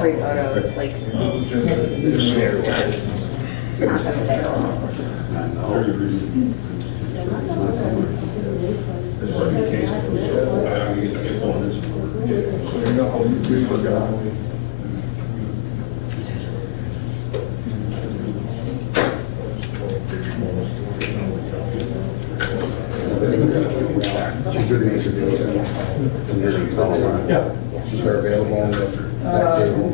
three photos, like, it's not gonna stay long. Yeah. They're available on the back table.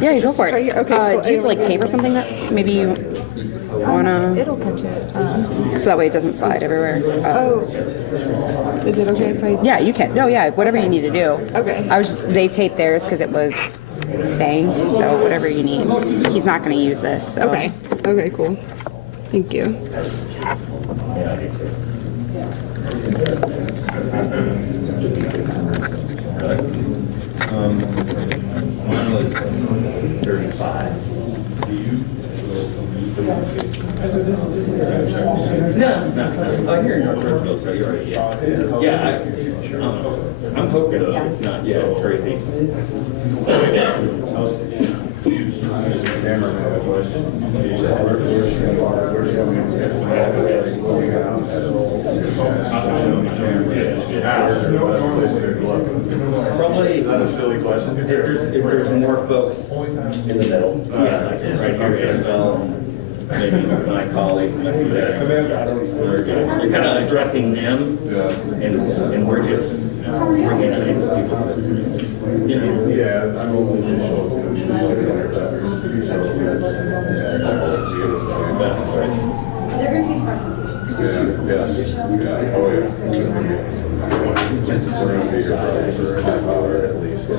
Yeah, go for it. Right here. Okay, cool. Do you have like tape or something that maybe you wanna? It'll catch it. So that way it doesn't slide everywhere. Is it okay if I? Yeah, you can. No, yeah, whatever you need to do. Okay. They taped theirs because it was staying. So whatever you need. He's not going to use this. So. Okay. Okay, cool. Thank you. Mine was 35. No. Oh, here in North Ridgeville, so you're right. Yeah. I'm hoping it's not so crazy. Probably is that a silly question? If there's more folks in the middle, yeah, like right here, Isabel, maybe my colleagues might be there. You're kind of addressing them, and we're just bringing it into people's, you know. Yeah, I'm only They're gonna be questions. Oh, yeah. Just sort of be here for a half hour at least. So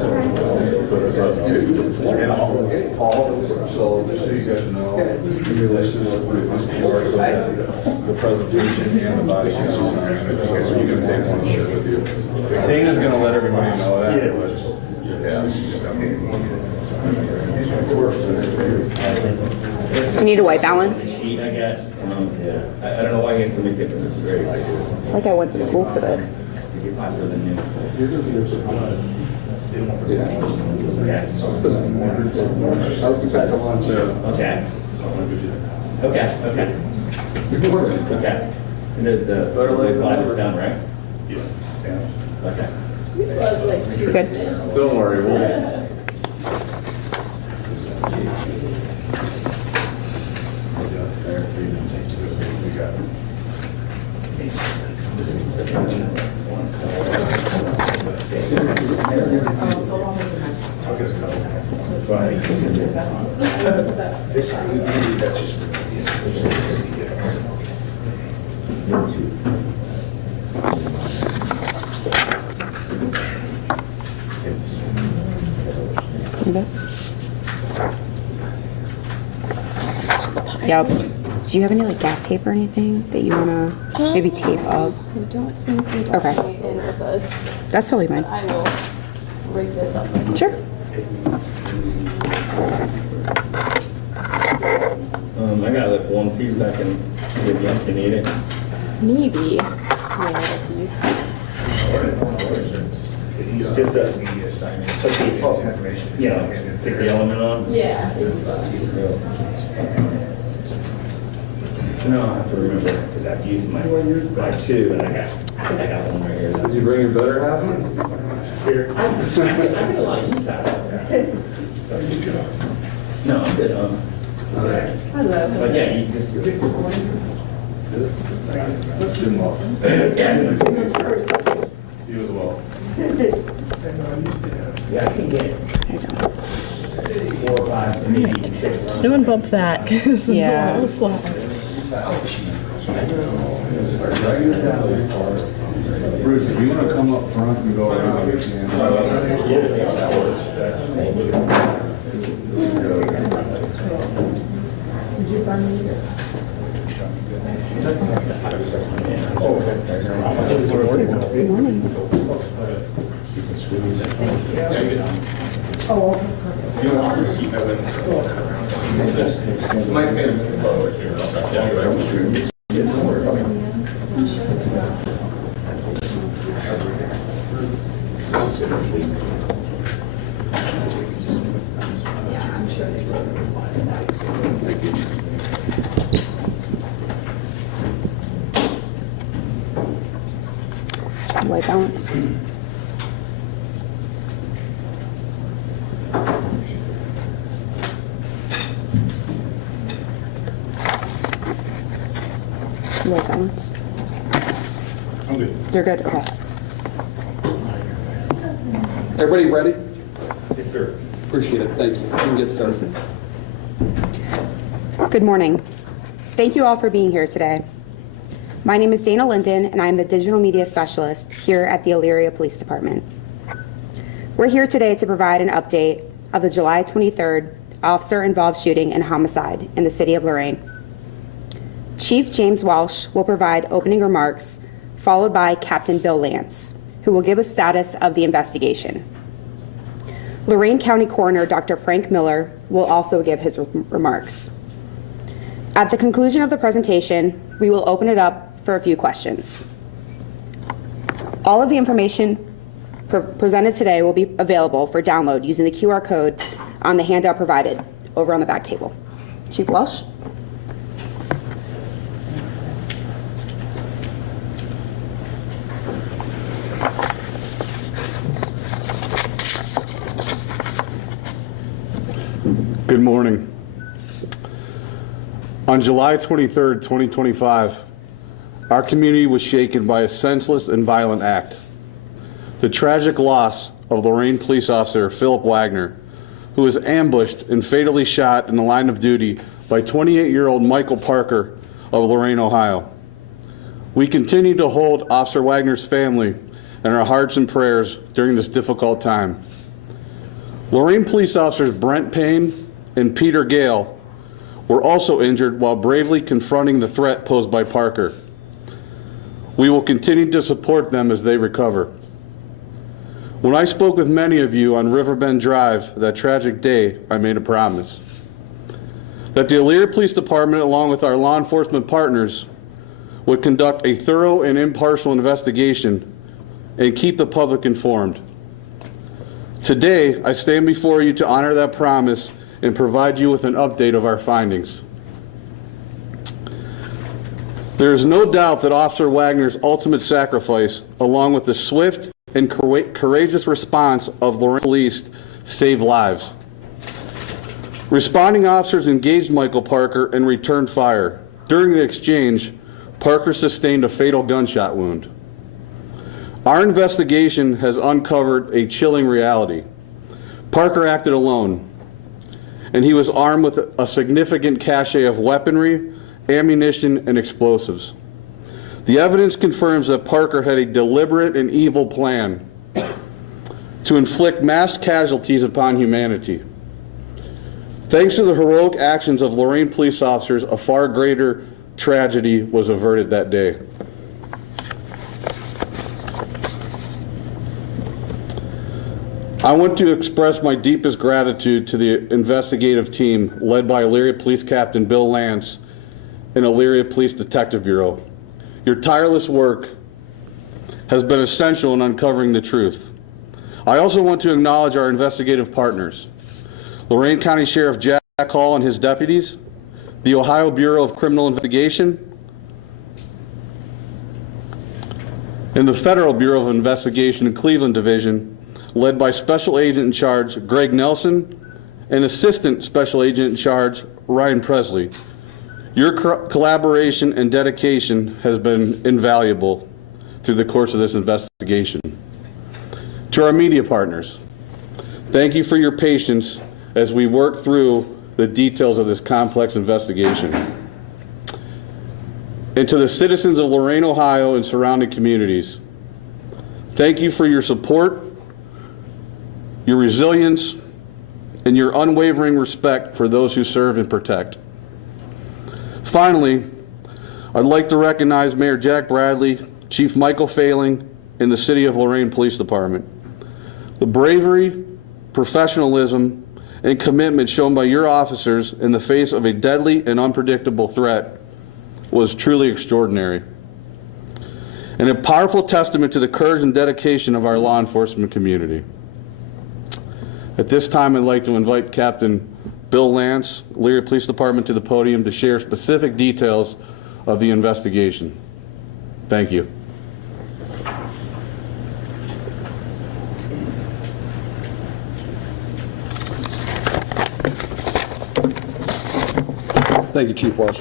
just so you guys know, in relation to the presentation and the body count, so you can take one shit with you. Dana's gonna let everybody know that. Do you need a white balance? I guess. I don't know why he has to make it this great. It's like I went to school for this. After the new. Okay. The photo file is done, right? Yes. Okay. Good. Don't worry, we'll. This. Yep. Do you have any like gaff tape or anything that you wanna maybe tape up? I don't think we got Okay. any in with us. That's totally fine. I will rig this up. Sure. I got like one piece I can give you if you need it. Maybe steal a piece. It's just a, you know, stick the element on. Yeah. No, I have to remember because I've used my two, and I got one right here. Did you bring your better half? Here, I get a lot of use out of it. No, I'm good. But yeah, you just. You as well. Yeah, I can get 4 or 5, maybe 6. Someone bump that. Yeah. Bruce, if you want to come up front and go around, you can. That works. Good morning. You want to keep evidence White balance. White balance. I'm good. You're good? Okay. Everybody ready? Yes, sir. Appreciate it. Thank you. You can get started. Good morning. Thank you all for being here today. My name is Dana Linden, and I am the Digital Media Specialist here at the Elyria Police Department. We're here today to provide an update of the July 23rd officer-involved shooting and homicide in the city of Lorain. Chief James Walsh will provide opening remarks, followed by Captain Bill Lance, who will give a status of the investigation. Lorain County Coroner Dr. Frank Miller will also give his remarks. At the conclusion of the presentation, we will open it up for a few questions. All of the information presented today will be available for download using the QR code on the handout provided over on the back table. Chief Walsh. Good morning. On July 23rd, 2025, our community was shaken by a senseless and violent act. The tragic loss of Lorain police officer Phillip Wagner, who was ambushed and fatally shot in the line of duty by 28-year-old Michael Parker of Lorain, Ohio. We continue to hold Officer Wagner's family in our hearts and prayers during this difficult time. Lorain police officers Brent Payne and Peter Gale were also injured while bravely confronting the threat posed by Parker. We will continue to support them as they recover. When I spoke with many of you on Riverbend Drive that tragic day, I made a promise that the Elyria Police Department, along with our law enforcement partners, would conduct a thorough and impartial investigation and keep the public informed. Today, I stand before you to honor that promise and provide you with an update of our findings. There is no doubt that Officer Wagner's ultimate sacrifice, along with the swift and courageous response of Lorain Police, saved lives. Responding officers engaged Michael Parker and returned fire. During the exchange, Parker sustained a fatal gunshot wound. Our investigation has uncovered a chilling reality. Parker acted alone, and he was armed with a significant cache of weaponry, ammunition, and explosives. The evidence confirms that Parker had a deliberate and evil plan to inflict mass casualties upon humanity. Thanks to the heroic actions of Lorain police officers, a far greater tragedy was averted that day. I want to express my deepest gratitude to the investigative team led by Elyria Police Captain Bill Lance and Elyria Police Detective Bureau. Your tireless work has been essential in uncovering the truth. I also want to acknowledge our investigative partners, Lorain County Sheriff Jack Hall and his deputies, the Ohio Bureau of Criminal Investigation, and the Federal Bureau of Investigation and Cleveland Division, led by Special Agent in Charge Greg Nelson and Assistant Special Agent in Charge Ryan Presley. Your collaboration and dedication has been invaluable through the course of this investigation. To our media partners, thank you for your patience as we work through the details of this complex investigation. And to the citizens of Lorain, Ohio and surrounding communities, thank you for your support, your resilience, and your unwavering respect for those who serve and protect. Finally, I'd like to recognize Mayor Jack Bradley, Chief Michael Failing, and the City of Lorain Police Department. The bravery, professionalism, and commitment shown by your officers in the face of a deadly and unpredictable threat was truly extraordinary, and a powerful testament to the courage and dedication of our law enforcement community. At this time, I'd like to invite Captain Bill Lance, Elyria Police Department, to the podium to share specific details of the investigation. Thank you. Thank you, Chief Walsh.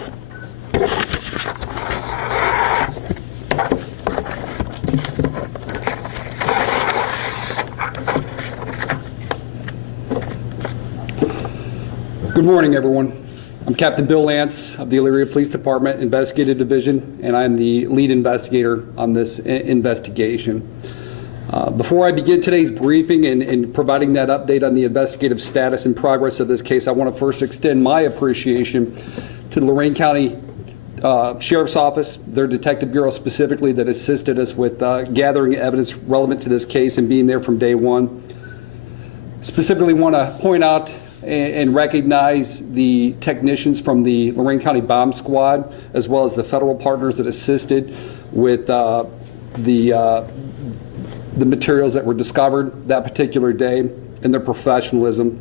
Good morning, everyone. I'm Captain Bill Lance of the Elyria Police Department Investigative Division, and I'm the lead investigator on this investigation. Before I begin today's briefing and providing that update on the investigative status and progress of this case, I want to first extend my appreciation to the Lorain County Sheriff's Office, their Detective Bureau specifically, that assisted us with gathering evidence relevant to this case and being there from day one. Specifically want to point out and recognize the technicians from the Lorain County Bomb Squad, as well as the federal partners that assisted with the materials that were discovered that particular day and their professionalism.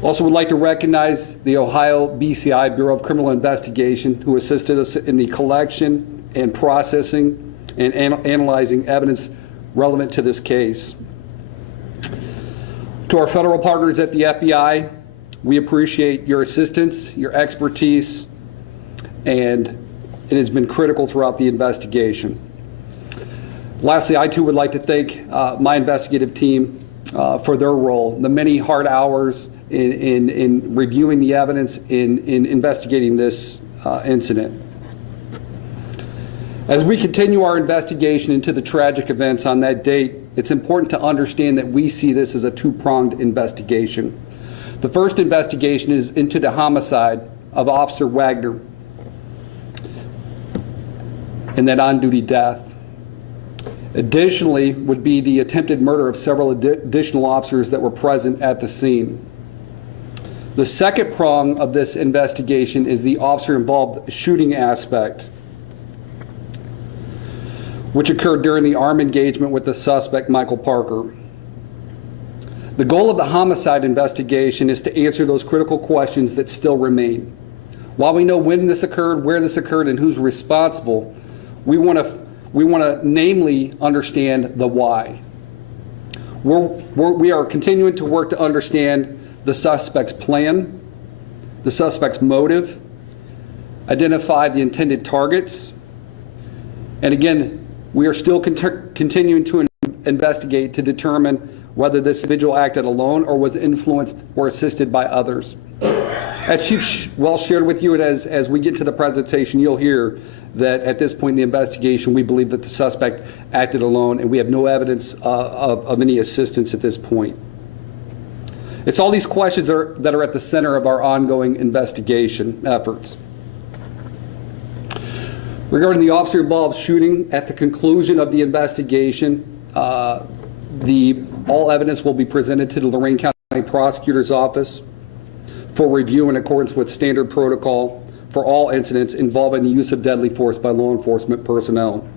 Also would like to recognize the Ohio BCI, Bureau of Criminal Investigation, who assisted us in the collection and processing and analyzing evidence relevant to this case. To our federal partners at the FBI, we appreciate your assistance, your expertise, and it has been critical throughout the investigation. Lastly, I too would like to thank my investigative team for their role, the many hard hours in reviewing the evidence, in investigating this incident. As we continue our investigation into the tragic events on that date, it's important to understand that we see this as a two-pronged investigation. The first investigation is into the homicide of Officer Wagner and that on-duty death. Additionally would be the attempted murder of several additional officers that were present at the scene. The second prong of this investigation is the officer-involved shooting aspect, which occurred during the armed engagement with the suspect, Michael Parker. The goal of the homicide investigation is to answer those critical questions that still remain. While we know when this occurred, where this occurred, and who's responsible, we want to namely understand the why. We are continuing to work to understand the suspect's plan, the suspect's motive, identify the intended targets, and again, we are still continuing to investigate to determine whether this individual acted alone or was influenced or assisted by others. As Chief Welsh shared with you, and as we get to the presentation, you'll hear that at this point in the investigation, we believe that the suspect acted alone, and we have no evidence of any assistance at this point. It's all these questions that are at the center of our ongoing investigation efforts. Regarding the officer-involved shooting, at the conclusion of the investigation, all evidence will be presented to the Lorain County Prosecutor's Office for review in accordance with standard protocol for all incidents involving the use of deadly force by law enforcement personnel.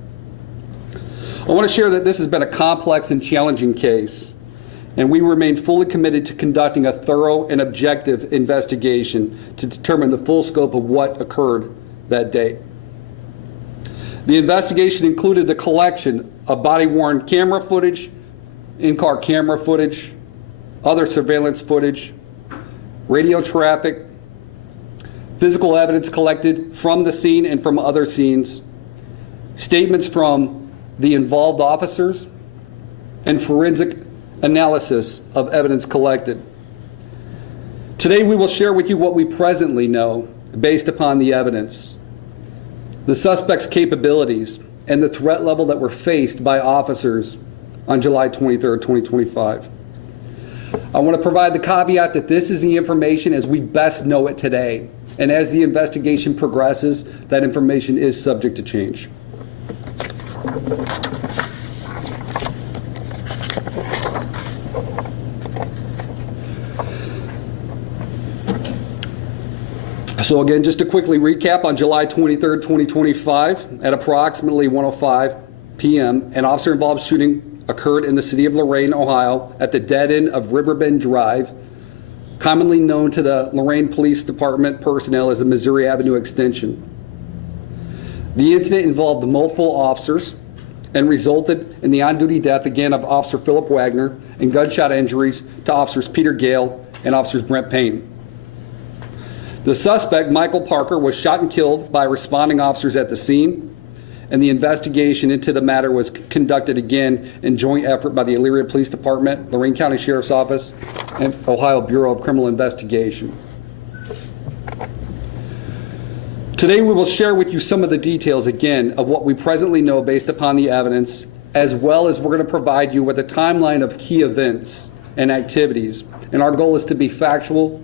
I want to share that this has been a complex and challenging case, and we remain fully committed to conducting a thorough and objective investigation to determine the full scope of what occurred that day. The investigation included the collection of body-worn camera footage, in-car camera footage, other surveillance footage, radio traffic, physical evidence collected from the scene and from other scenes, statements from the involved officers, and forensic analysis of evidence collected. Today we will share with you what we presently know based upon the evidence, the suspect's capabilities, and the threat level that were faced by officers on July 23rd, 2025. I want to provide the caveat that this is the information as we best know it today, and as the investigation progresses, that information is subject to change. So again, just to quickly recap, on July 23rd, 2025, at approximately 1:05 p.m., an officer-involved shooting occurred in the city of Lorain, Ohio, at the dead end of Riverbend Drive, commonly known to the Lorain Police Department personnel as the Missouri Avenue Extension. The incident involved multiple officers and resulted in the on-duty death again of Officer Phillip Wagner and gunshot injuries to Officers Peter Gale and Officers Brent Payne. The suspect, Michael Parker, was shot and killed by responding officers at the scene, and the investigation into the matter was conducted again in joint effort by the Elyria Police Department, Lorain County Sheriff's Office, and Ohio Bureau of Criminal Investigation. Today we will share with you some of the details again of what we presently know based upon the evidence, as well as we're going to provide you with a timeline of key events and activities, and our goal is to be factual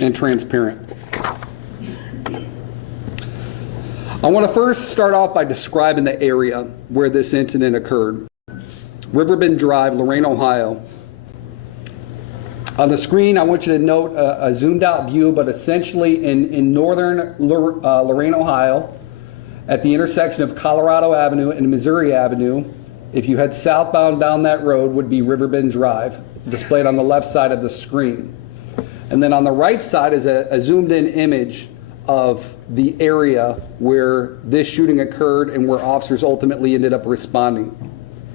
and transparent. I want to first start off by describing the area where this incident occurred. Riverbend Drive, Lorain, Ohio. On the screen, I want you to note a zoomed out view, but essentially in northern Lorain, Ohio, at the intersection of Colorado Avenue and Missouri Avenue, if you head southbound down that road, would be Riverbend Drive, displayed on the left side of the screen. And then on the right side is a zoomed in image of the area where this shooting occurred and where officers ultimately ended up responding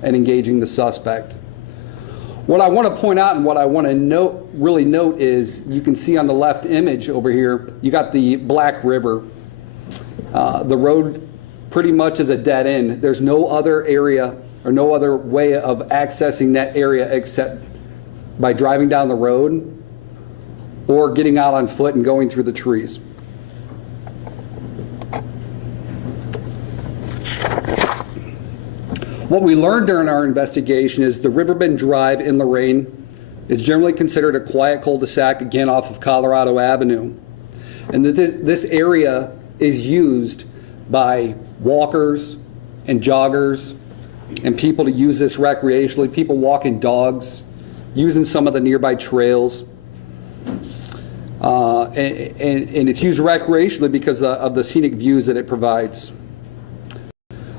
and engaging the suspect. What I want to point out and what I want to really note is you can see on the left image over here, you got the Black River. The road pretty much is a dead end. There's no other area or no other way of accessing that area except by driving down the road or getting out on foot and going through the trees. What we learned during our investigation is the Riverbend Drive in Lorain is generally considered a quiet cul-de-sac, again off of Colorado Avenue. And that this area is used by walkers and joggers and people to use this recreationally, people walking dogs, using some of the nearby trails. And it's used recreationally because of the scenic views that it provides.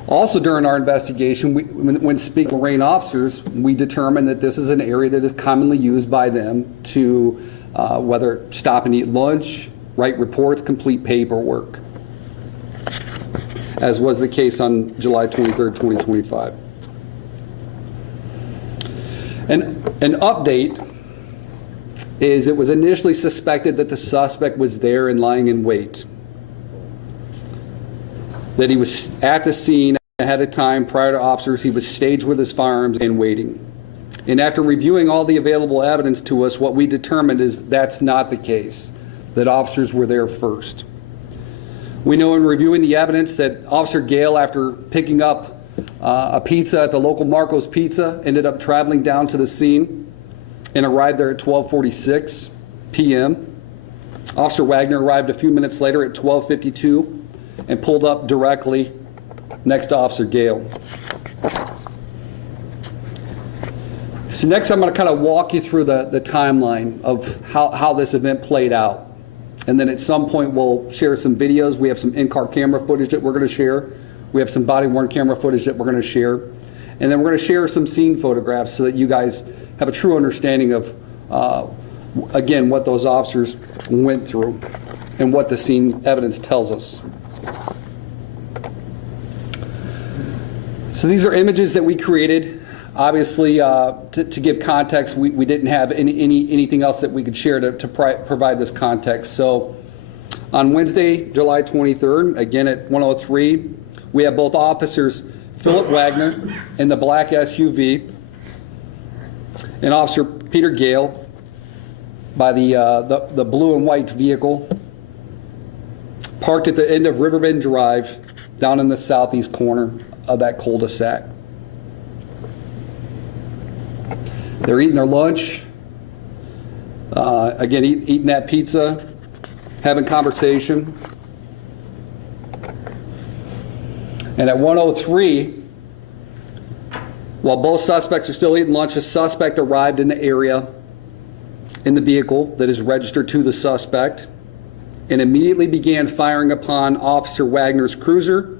Also during our investigation, when speaking to Lorain officers, we determined that this is an area that is commonly used by them to whether stop and eat lunch, write reports, complete paperwork, as was the case on July 23rd, 2025. An update is it was initially suspected that the suspect was there and lying in wait, that he was at the scene ahead of time prior to officers. He was staged with his firearms and waiting. And after reviewing all the available evidence to us, what we determined is that's not the case, that officers were there first. We know in reviewing the evidence that Officer Gale, after picking up a pizza at the local Marco's Pizza, ended up traveling down to the scene and arrived there at 12:46 p.m. Officer Wagner arrived a few minutes later at 12:52 and pulled up directly next to Officer Gale. So next I'm going to kind of walk you through the timeline of how this event played out. And then at some point we'll share some videos. We have some in-car camera footage that we're going to share. We have some body-worn camera footage that we're going to share. And then we're going to share some scene photographs so that you guys have a true understanding of, again, what those officers went through and what the scene evidence tells us. So these are images that we created. Obviously, to give context, we didn't have anything else that we could share to provide this context. So on Wednesday, July 23rd, again at 1:03, we have both officers, Phillip Wagner in the black SUV and Officer Peter Gale by the blue and white vehicle, parked at the end of Riverbend Drive down in the southeast corner of that cul-de-sac. They're eating their lunch, again, eating that pizza, having conversation. And at 1:03, while both suspects are still eating lunch, a suspect arrived in the area in the vehicle that is registered to the suspect. and immediately began firing upon Officer Wagner's cruiser.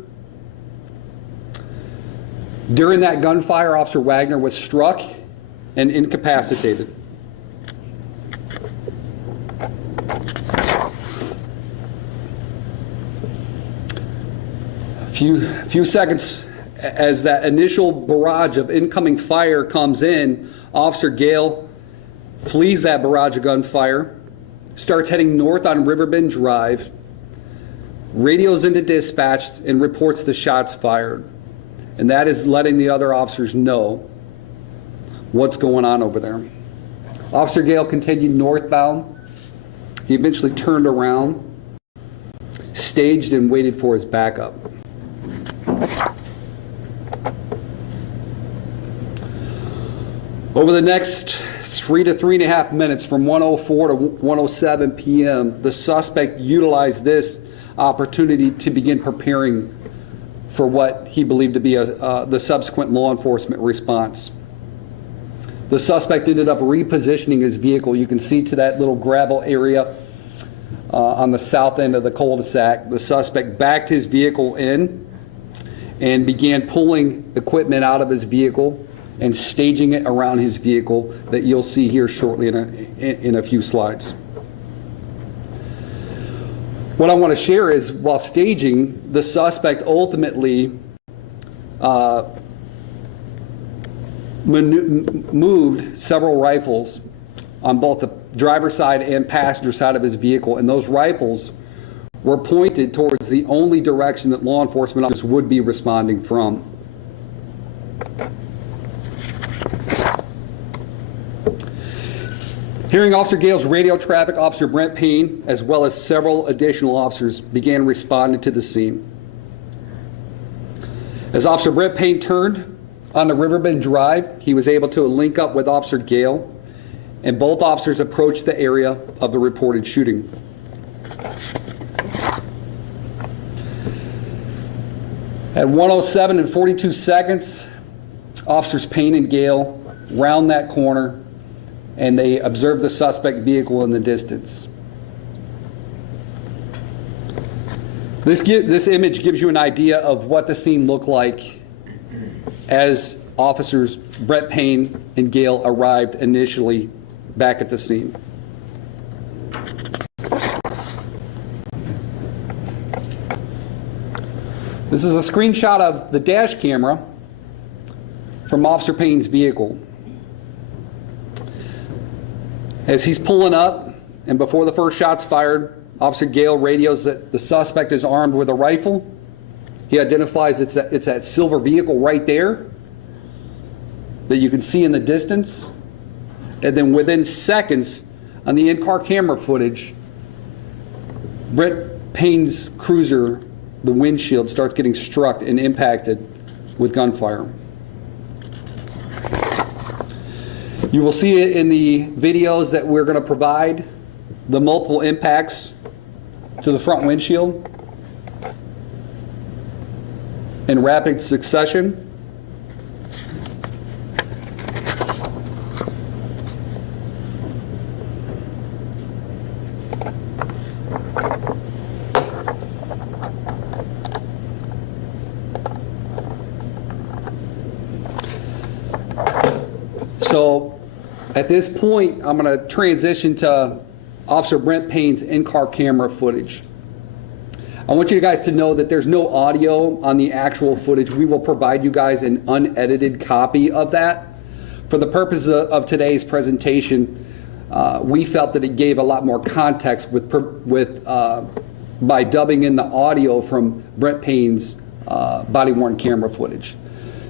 During that gunfire, Officer Wagner was struck and incapacitated. Few seconds as that initial barrage of incoming fire comes in, Officer Gale flees that barrage of gunfire, starts heading north on Riverbend Drive, radios into dispatch, and reports the shots fired. And that is letting the other officers know what's going on over there. Officer Gale continued northbound. He eventually turned around, staged, and waited for his backup. Over the next 3 to 3.5 minutes, from 1:04 to 1:07 p.m., the suspect utilized this opportunity to begin preparing for what he believed to be the subsequent law enforcement response. The suspect ended up repositioning his vehicle. You can see to that little gravel area on the south end of the cul-de-sac. The suspect backed his vehicle in and began pulling equipment out of his vehicle and staging it around his vehicle that you'll see here shortly in a few slides. What I want to share is, while staging, the suspect ultimately moved several rifles on both the driver's side and passenger side of his vehicle, and those rifles were pointed towards the only direction that law enforcement officers would be responding from. Hearing Officer Gale's radio traffic, Officer Brent Payne, as well as several additional officers, began responding to the scene. As Officer Brent Payne turned onto Riverbend Drive, he was able to link up with Officer Gale, and both officers approached the area of the reported shooting. At 1:07 and 42 seconds, Officers Payne and Gale round that corner, and they observed the suspect vehicle in the distance. This image gives you an idea of what the scene looked like as Officers Brett Payne and Gale arrived initially back at the scene. This is a screenshot of the dash camera from Officer Payne's vehicle. As he's pulling up, and before the first shot's fired, Officer Gale radios that the suspect is armed with a rifle. He identifies it's that silver vehicle right there that you can see in the distance. And then within seconds, on the in-car camera footage, Brett Payne's cruiser, the windshield, starts getting struck and impacted with gunfire. You will see it in the videos that we're going to provide, the multiple impacts to the front windshield in rapid succession. So at this point, I'm going to transition to Officer Brent Payne's in-car camera footage. I want you guys to know that there's no audio on the actual footage. We will provide you guys an unedited copy of that. For the purpose of today's presentation, we felt that it gave a lot more context by dubbing in the audio from Brent Payne's body-worn camera footage.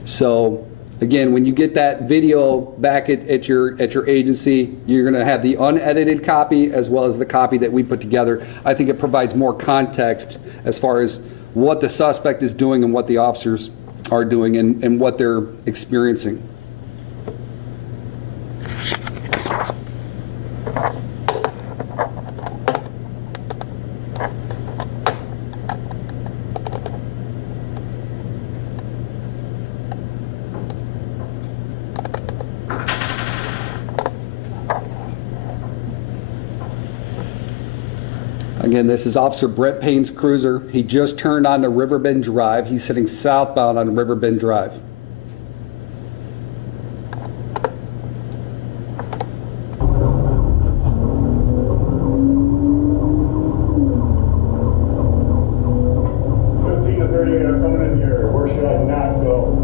So again, when you get that video back at your agency, you're going to have the unedited copy as well as the copy that we put together. I think it provides more context as far as what the suspect is doing and what the officers are doing and what they're experiencing. Again, this is Officer Brett Payne's cruiser. He just turned onto Riverbend Drive. He's sitting southbound on Riverbend Drive. To 30 are coming in here. Where should I not go?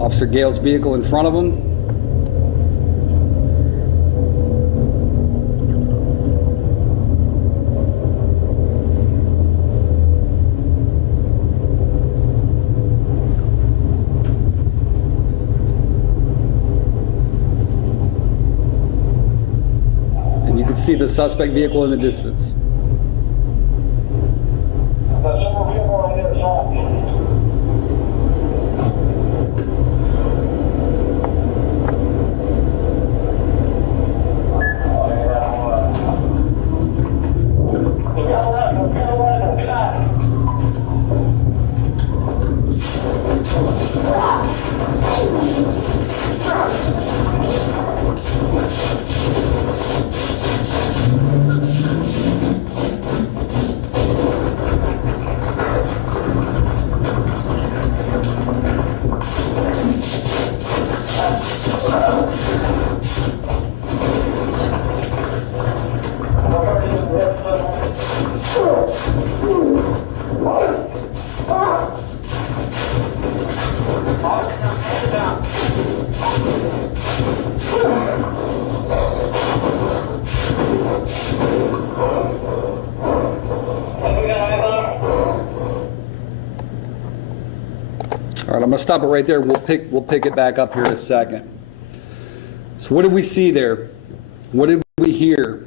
Officer Gale's vehicle in front of him. And you can see the suspect vehicle in the distance. All right, I'm gonna stop it right there. We'll pick it back up here in a second. So what did we see there? What did we hear?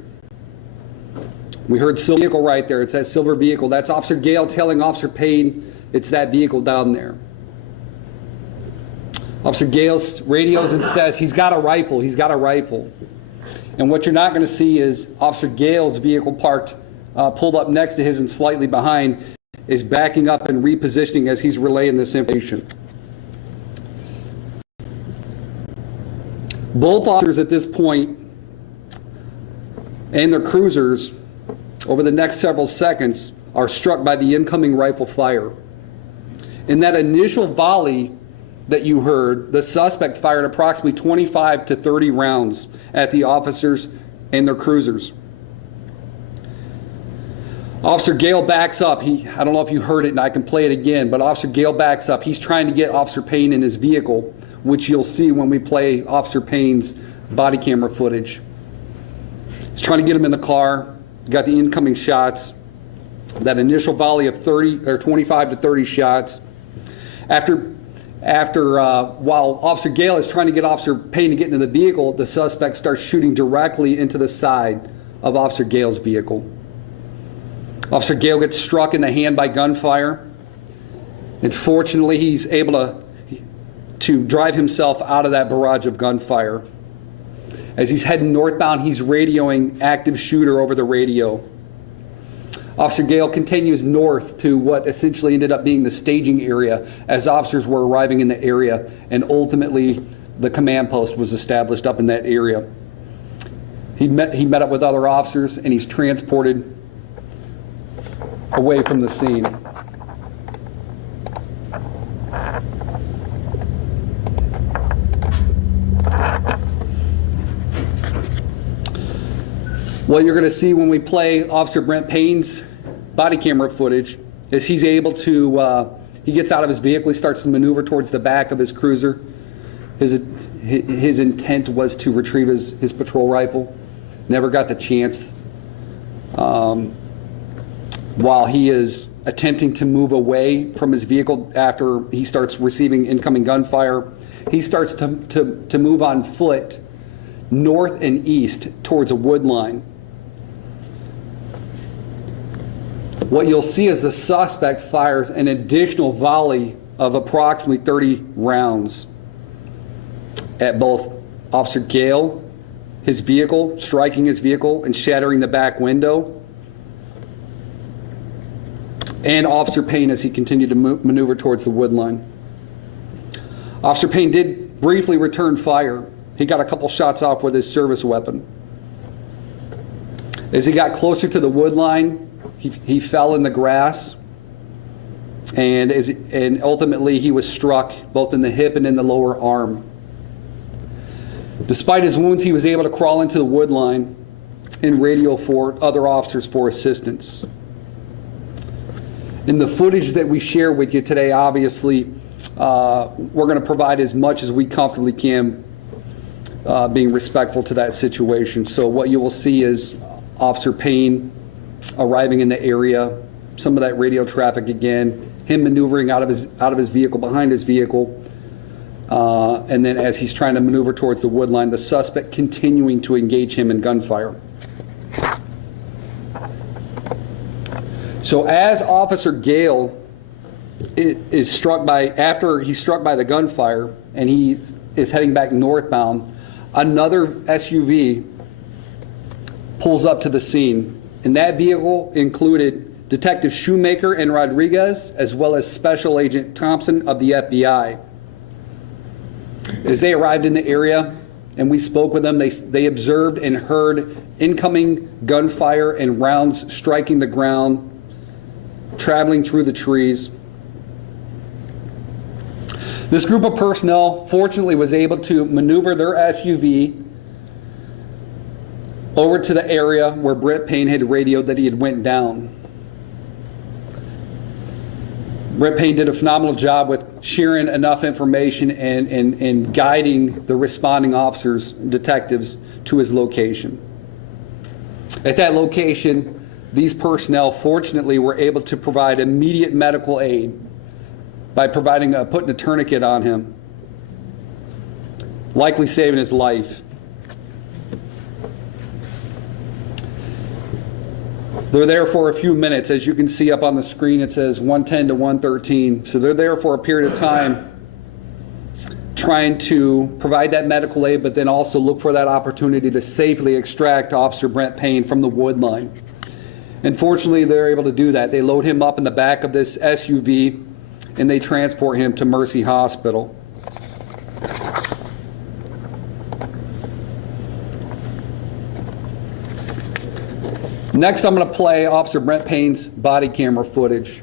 We heard silver vehicle right there. It's that silver vehicle. That's Officer Gale telling Officer Payne it's that vehicle down there. Officer Gale radios and says he's got a rifle. He's got a rifle. And what you're not going to see is Officer Gale's vehicle parked, pulled up next to his and slightly behind, is backing up and repositioning as he's relaying this information. Both officers at this point and their cruisers over the next several seconds are struck by the incoming rifle fire. In that initial volley that you heard, the suspect fired approximately 25 to 30 rounds at the officers and their cruisers. Officer Gale backs up. I don't know if you heard it and I can play it again, but Officer Gale backs up. He's trying to get Officer Payne in his vehicle, which you'll see when we play Officer Payne's body camera footage. He's trying to get him in the car. Got the incoming shots. That initial volley of 25 to 30 shots. While Officer Gale is trying to get Officer Payne to get into the vehicle, the suspect starts shooting directly into the side of Officer Gale's vehicle. Officer Gale gets struck in the hand by gunfire. And fortunately, he's able to drive himself out of that barrage of gunfire. As he's heading northbound, he's radioing active shooter over the radio. Officer Gale continues north to what essentially ended up being the staging area as officers were arriving in the area, and ultimately the command post was established up in that area. He met up with other officers and he's transported away from the scene. What you're going to see when we play Officer Brent Payne's body camera footage is he's able to, he gets out of his vehicle, he starts to maneuver towards the back of his cruiser. His intent was to retrieve his patrol rifle. Never got the chance. While he is attempting to move away from his vehicle after he starts receiving incoming gunfire, he starts to move on foot north and east towards a wood line. What you'll see is the suspect fires an additional volley of approximately 30 rounds at both Officer Gale, his vehicle, striking his vehicle and shattering the back window, and Officer Payne as he continued to maneuver towards the wood line. Officer Payne did briefly return fire. He got a couple shots off with his service weapon. As he got closer to the wood line, he fell in the grass, and ultimately he was struck both in the hip and in the lower arm. Despite his wounds, he was able to crawl into the wood line and radio for other officers for assistance. In the footage that we share with you today, obviously, we're going to provide as much as we comfortably can, being respectful to that situation. So what you will see is Officer Payne arriving in the area, some of that radio traffic again, him maneuvering out of his vehicle, behind his vehicle, and then as he's trying to maneuver towards the wood line, the suspect continuing to engage him in gunfire. So as Officer Gale is struck by, after he's struck by the gunfire and he is heading back northbound, another SUV pulls up to the scene. And that vehicle included Detective Shoemaker and Rodriguez, as well as Special Agent Thompson of the FBI. As they arrived in the area and we spoke with them, they observed and heard incoming gunfire and rounds striking the ground, traveling through the trees. This group of personnel fortunately was able to maneuver their SUV over to the area where Brett Payne had radioed that he had went down. Brett Payne did a phenomenal job with sharing enough information and guiding the responding officers, detectives, to his location. At that location, these personnel fortunately were able to provide immediate medical aid by putting a tourniquet on him, likely saving his life. They're there for a few minutes. As you can see up on the screen, it says 110 to 113. So they're there for a period of time trying to provide that medical aid, but then also look for that opportunity to safely extract Officer Brent Payne from the wood line. And fortunately, they're able to do that. They load him up in the back of this SUV and they transport him to Mercy Hospital. Next, I'm going to play Officer Brent Payne's body camera footage.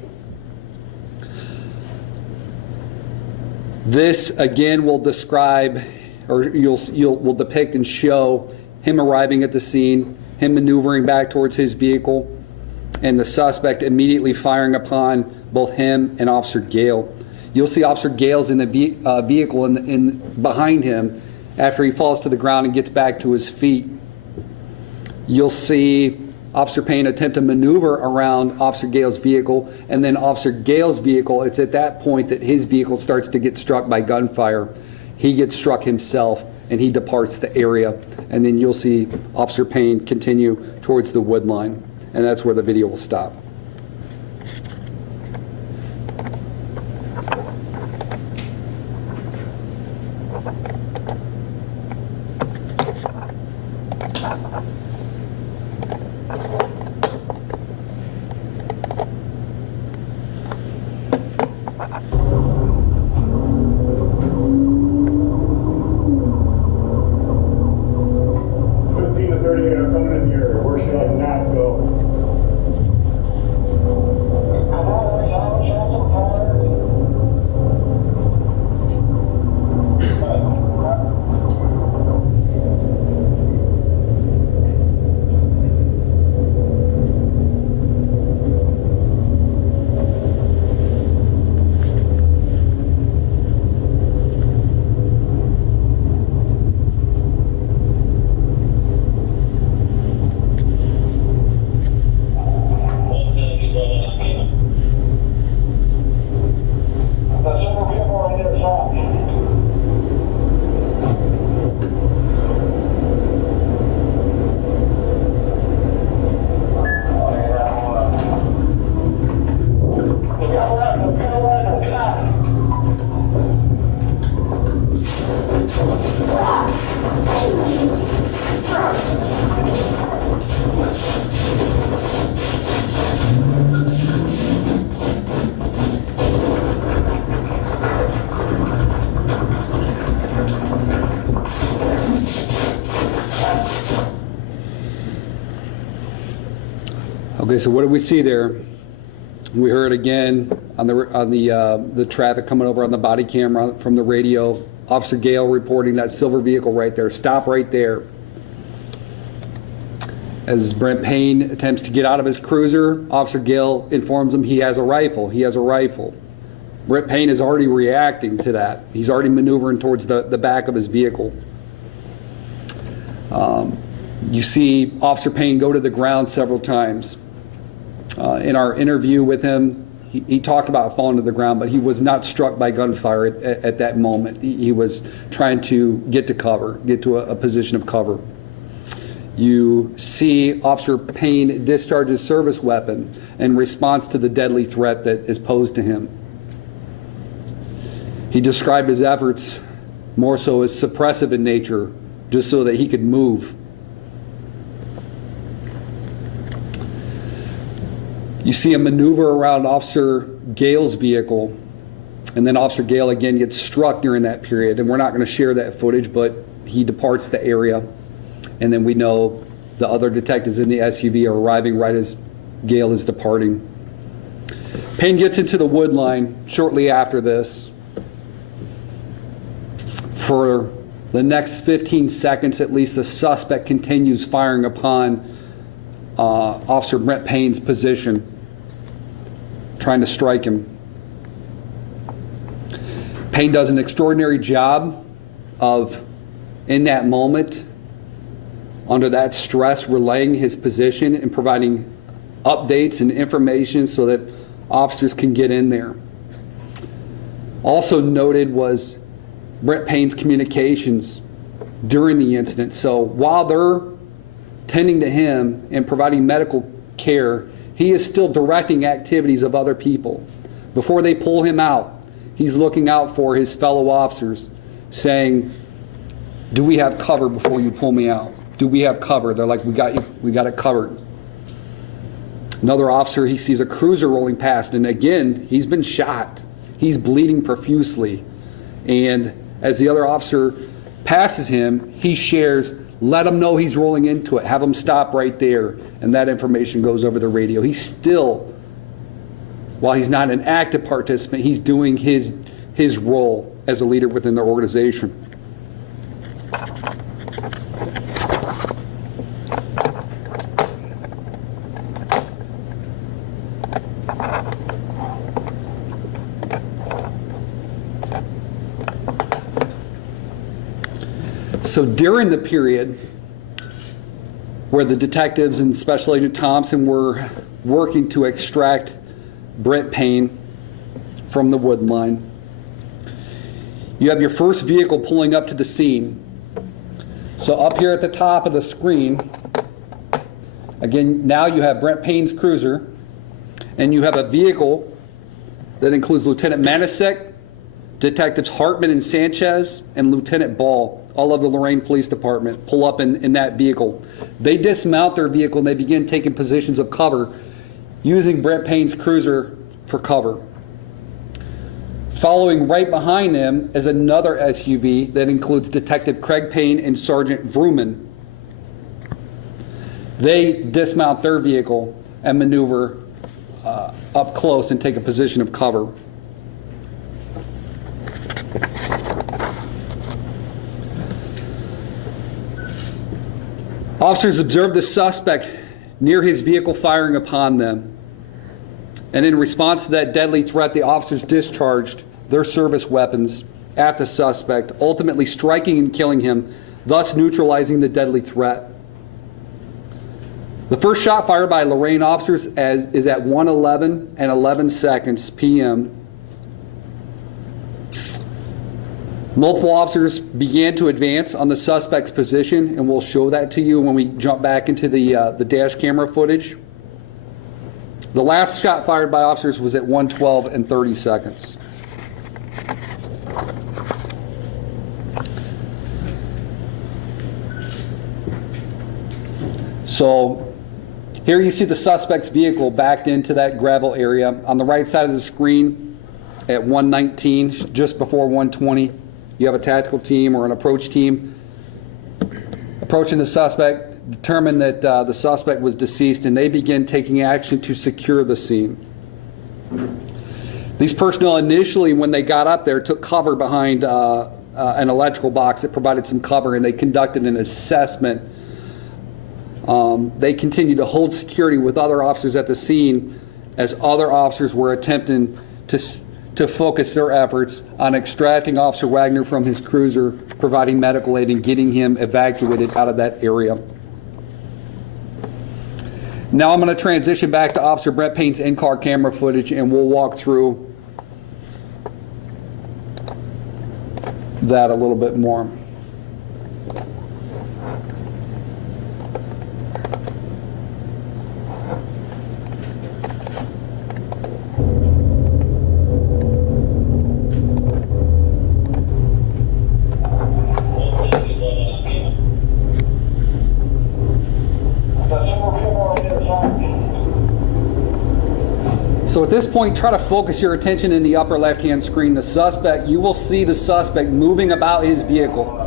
This again will describe, or will depict and show him arriving at the scene, him maneuvering back towards his vehicle, and the suspect immediately firing upon both him and Officer Gale. You'll see Officer Gale's in the vehicle behind him after he falls to the ground and gets back to his feet. You'll see Officer Payne attempt to maneuver around Officer Gale's vehicle, and then Officer Gale's vehicle, it's at that point that his vehicle starts to get struck by gunfire. He gets struck himself and he departs the area, and then you'll see Officer Payne continue towards the wood line, and that's where the video will stop. Okay, so what do we see there? We heard again on the traffic coming over on the body camera from the radio. Officer Gale reporting that silver vehicle right there. Stop right there. As Brent Payne attempts to get out of his cruiser, Officer Gale informs him he has a rifle. He has a rifle. Brent Payne is already reacting to that. He's already maneuvering towards the back of his vehicle. You see Officer Payne go to the ground several times. In our interview with him, he talked about falling to the ground, but he was not struck by gunfire at that moment. He was trying to get to cover, get to a position of cover. You see Officer Payne discharge his service weapon in response to the deadly threat that is posed to him. He described his efforts more so as suppressive in nature, just so that he could move. You see a maneuver around Officer Gale's vehicle, and then Officer Gale again gets struck during that period, and we're not going to share that footage, but he departs the area, and then we know the other detectives in the SUV are arriving right as Gale is departing. Payne gets into the wood line shortly after this. For the next 15 seconds at least, the suspect continues firing upon Officer Brent Payne's position, trying to strike him. Payne does an extraordinary job of, in that moment, under that stress, relaying his position and providing updates and information so that officers can get in there. Also noted was Brent Payne's communications during the incident. So while they're tending to him and providing medical care, he is still directing activities of other people. Before they pull him out, he's looking out for his fellow officers, saying, "Do we have cover before you pull me out? Do we have cover?" They're like, "We got you. We got it covered." Another officer, he sees a cruiser rolling past, and again, he's been shot. He's bleeding profusely. And as the other officer passes him, he shares, "Let him know he's rolling into it. Have him stop right there." And that information goes over the radio. He's still, while he's not an active participant, he's doing his role as a leader within the organization. So during the period where the detectives and Special Agent Thompson were working to extract Brent Payne from the wood line, you have your first vehicle pulling up to the scene. So up here at the top of the screen, again, now you have Brent Payne's cruiser, and you have a vehicle that includes Lieutenant Manasek, Detectives Hartman and Sanchez, and Lieutenant Ball, all of the Lorain Police Department, pull up in that vehicle. They dismount their vehicle and they begin taking positions of cover, using Brent Payne's cruiser for cover. Following right behind them is another SUV that includes Detective Craig Payne and Sergeant Vrooman. They dismount their vehicle and maneuver up close and take a position of cover. Officers observed the suspect near his vehicle firing upon them. And in response to that deadly threat, the officers discharged their service weapons at the suspect, ultimately striking and killing him, thus neutralizing the deadly threat. The first shot fired by Lorain officers is at 1:11 and 11 seconds p.m. Multiple officers began to advance on the suspect's position, and we'll show that to you when we jump back into the dash camera footage. The last shot fired by officers was at 1:12 and 30 seconds. So here you see the suspect's vehicle backed into that gravel area. On the right side of the screen at 1:19, just before 1:20, you have a tactical team or an approach team approaching the suspect, determined that the suspect was deceased, and they began taking action to secure the scene. These personnel initially, when they got up there, took cover behind an electrical box that provided some cover, and they conducted an assessment. They continued to hold security with other officers at the scene as other officers were attempting to focus their efforts on extracting Officer Wagner from his cruiser, providing medical aid, and getting him evacuated out of that area. Now I'm going to transition back to Officer Brett Payne's in-car camera footage, and we'll walk through that a little bit more. So at this point, try to focus your attention in the upper left-hand screen. The suspect, you will see the suspect moving about his vehicle.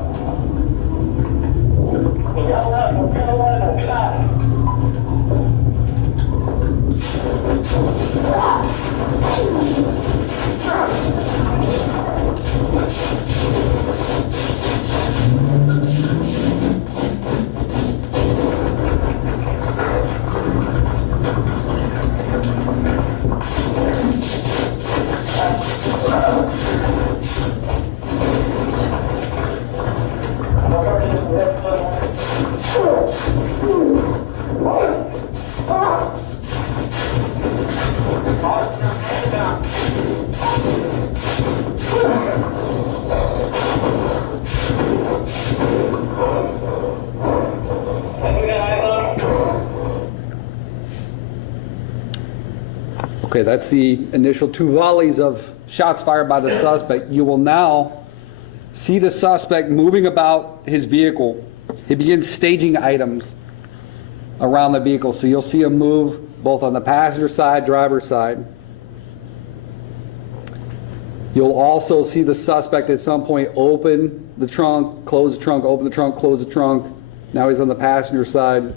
Okay, that's the initial 2 volleys of shots fired by the suspect. You will now see the suspect moving about his vehicle. He begins staging items around the vehicle. So you'll see him move both on the passenger side, driver's side. You'll also see the suspect at some point open the trunk, close the trunk, open the trunk, close the trunk. Now he's on the passenger side.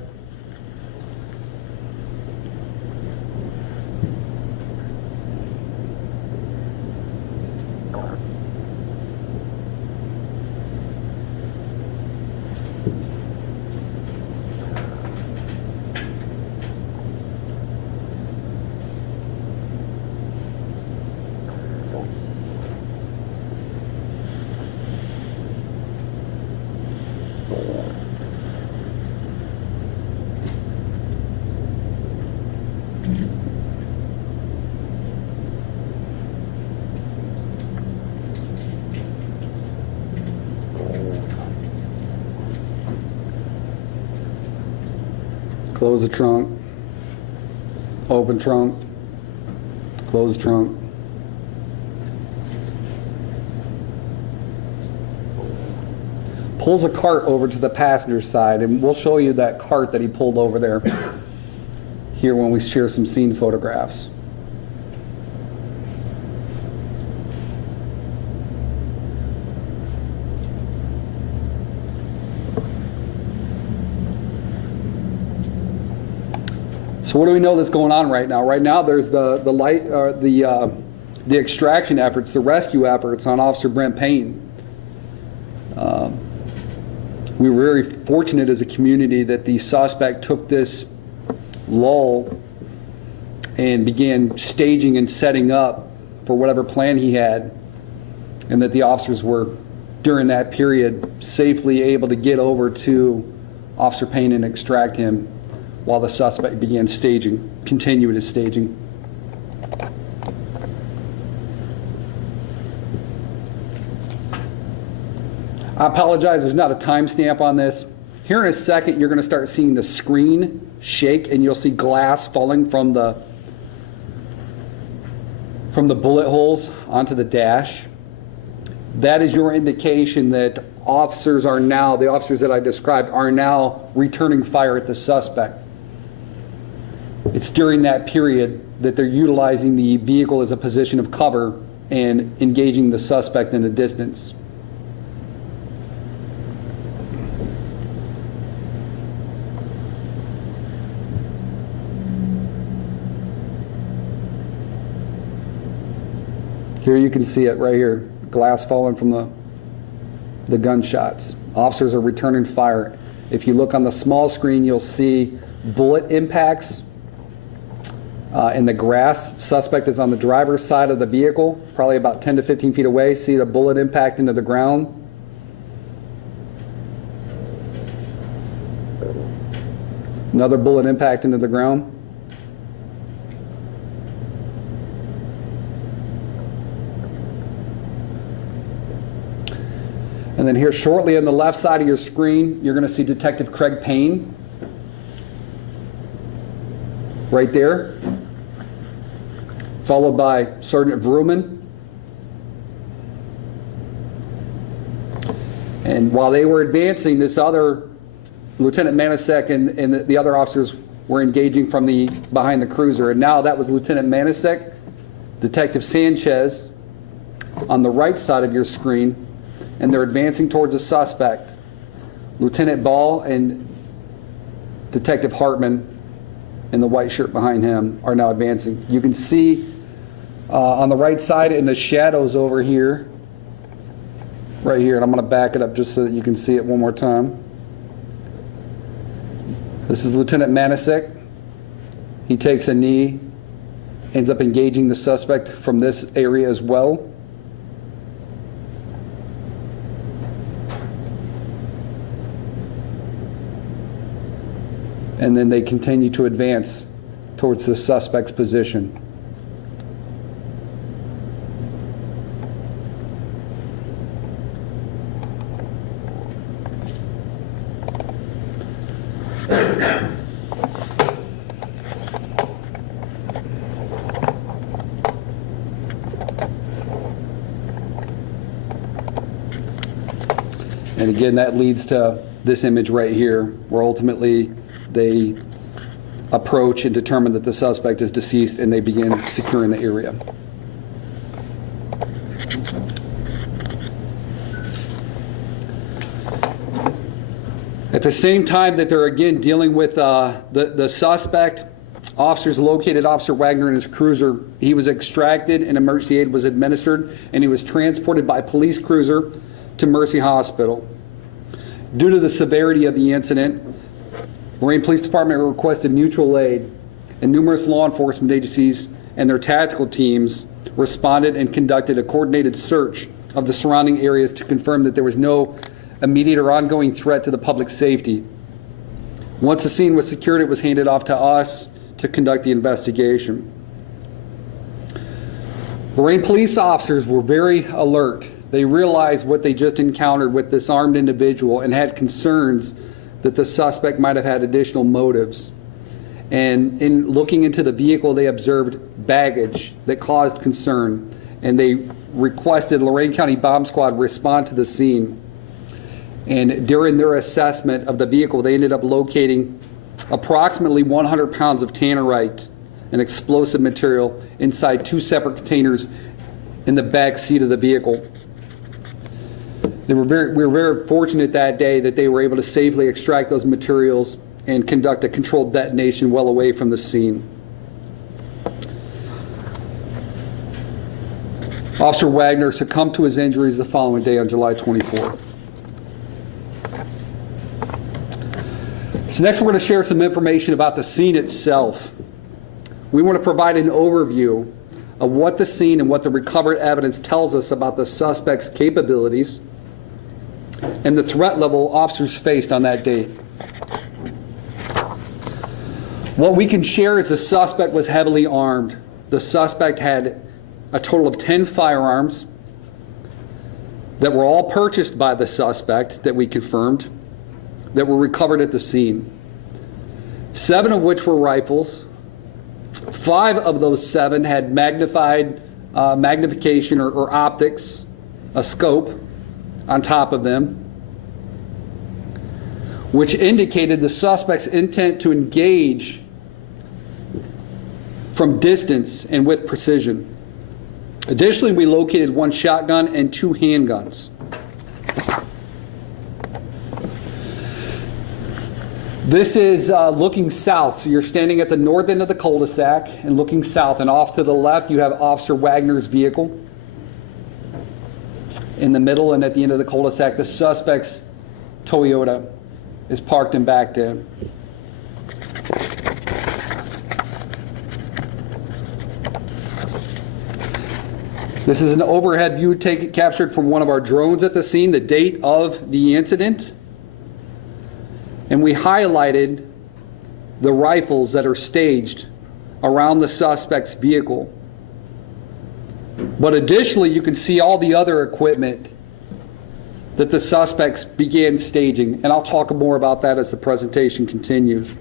Close the trunk, open trunk, close trunk. Pulls a cart over to the passenger side, and we'll show you that cart that he pulled over there here when we share some scene photographs. So what do we know that's going on right now? Right now, there's the extraction efforts, the rescue efforts on Officer Brent Payne. We were very fortunate as a community that the suspect took this lull and began staging and setting up for whatever plan he had, and that the officers were, during that period, safely able to get over to Officer Payne and extract him, while the suspect began staging, continued his staging. I apologize, there's not a timestamp on this. Here in a second, you're going to start seeing the screen shake, and you'll see glass falling from the bullet holes onto the dash. That is your indication that officers are now, the officers that I described, are now returning fire at the suspect. It's during that period that they're utilizing the vehicle as a position of cover and engaging the suspect in the distance. Here you can see it right here, glass falling from the gunshots. Officers are returning fire. If you look on the small screen, you'll see bullet impacts in the grass. Suspect is on the driver's side of the vehicle, probably about 10 to 15 feet away. See the bullet impact into the ground. Another bullet impact into the ground. And then here shortly on the left side of your screen, you're going to see Detective Craig Payne. Right there. Followed by Sergeant Vrooman. And while they were advancing, this other Lieutenant Manasek and the other officers were engaging from behind the cruiser. And now that was Lieutenant Manasek, Detective Sanchez on the right side of your screen, and they're advancing towards the suspect. Lieutenant Ball and Detective Hartman in the white shirt behind him are now advancing. You can see on the right side in the shadows over here, right here, and I'm going to back it up just so that you can see it one more time. This is Lieutenant Manasek. He takes a knee, ends up engaging the suspect from this area as well. And then they continue to advance towards the suspect's position. And again, that leads to this image right here, where ultimately they approach and determine that the suspect is deceased, and they begin securing the area. At the same time that they're again dealing with the suspect, officers located Officer Wagner in his cruiser. He was extracted and emergency aid was administered, and he was transported by police cruiser to Mercy Hospital. Due to the severity of the incident, Lorain Police Department requested mutual aid, and numerous law enforcement agencies and their tactical teams responded and conducted a coordinated search of the surrounding areas to confirm that there was no immediate or ongoing threat to the public safety. Once the scene was secured, it was handed off to us to conduct the investigation. Lorain police officers were very alert. They realized what they just encountered with this armed individual and had concerns that the suspect might have had additional motives. And in looking into the vehicle, they observed baggage that caused concern, and they requested Lorain County Bomb Squad respond to the scene. And during their assessment of the vehicle, they ended up locating approximately 100 pounds of tannerite, an explosive material, inside two separate containers in the back seat of the vehicle. We were very fortunate that day that they were able to safely extract those materials and conduct a controlled detonation well away from the scene. Officer Wagner succumbed to his injuries the following day on July 24th. So next we're going to share some information about the scene itself. We want to provide an overview of what the scene and what the recovered evidence tells us about the suspect's capabilities and the threat level officers faced on that date. What we can share is the suspect was heavily armed. The suspect had a total of 10 firearms that were all purchased by the suspect that we confirmed, that were recovered at the scene. 7 of which were rifles. 5 of those 7 had magnification or optics, a scope on top of them, which indicated the suspect's intent to engage from distance and with precision. Additionally, we located 1 shotgun and 2 handguns. This is looking south, so you're standing at the north end of the cul-de-sac and looking south, and off to the left you have Officer Wagner's vehicle. In the middle and at the end of the cul-de-sac, the suspect's Toyota is parked and backed in. This is an overhead view captured from one of our drones at the scene, the date of the incident. And we highlighted the rifles that are staged around the suspect's vehicle. But additionally, you can see all the other equipment that the suspects began staging. And I'll talk more about that as the presentation continues.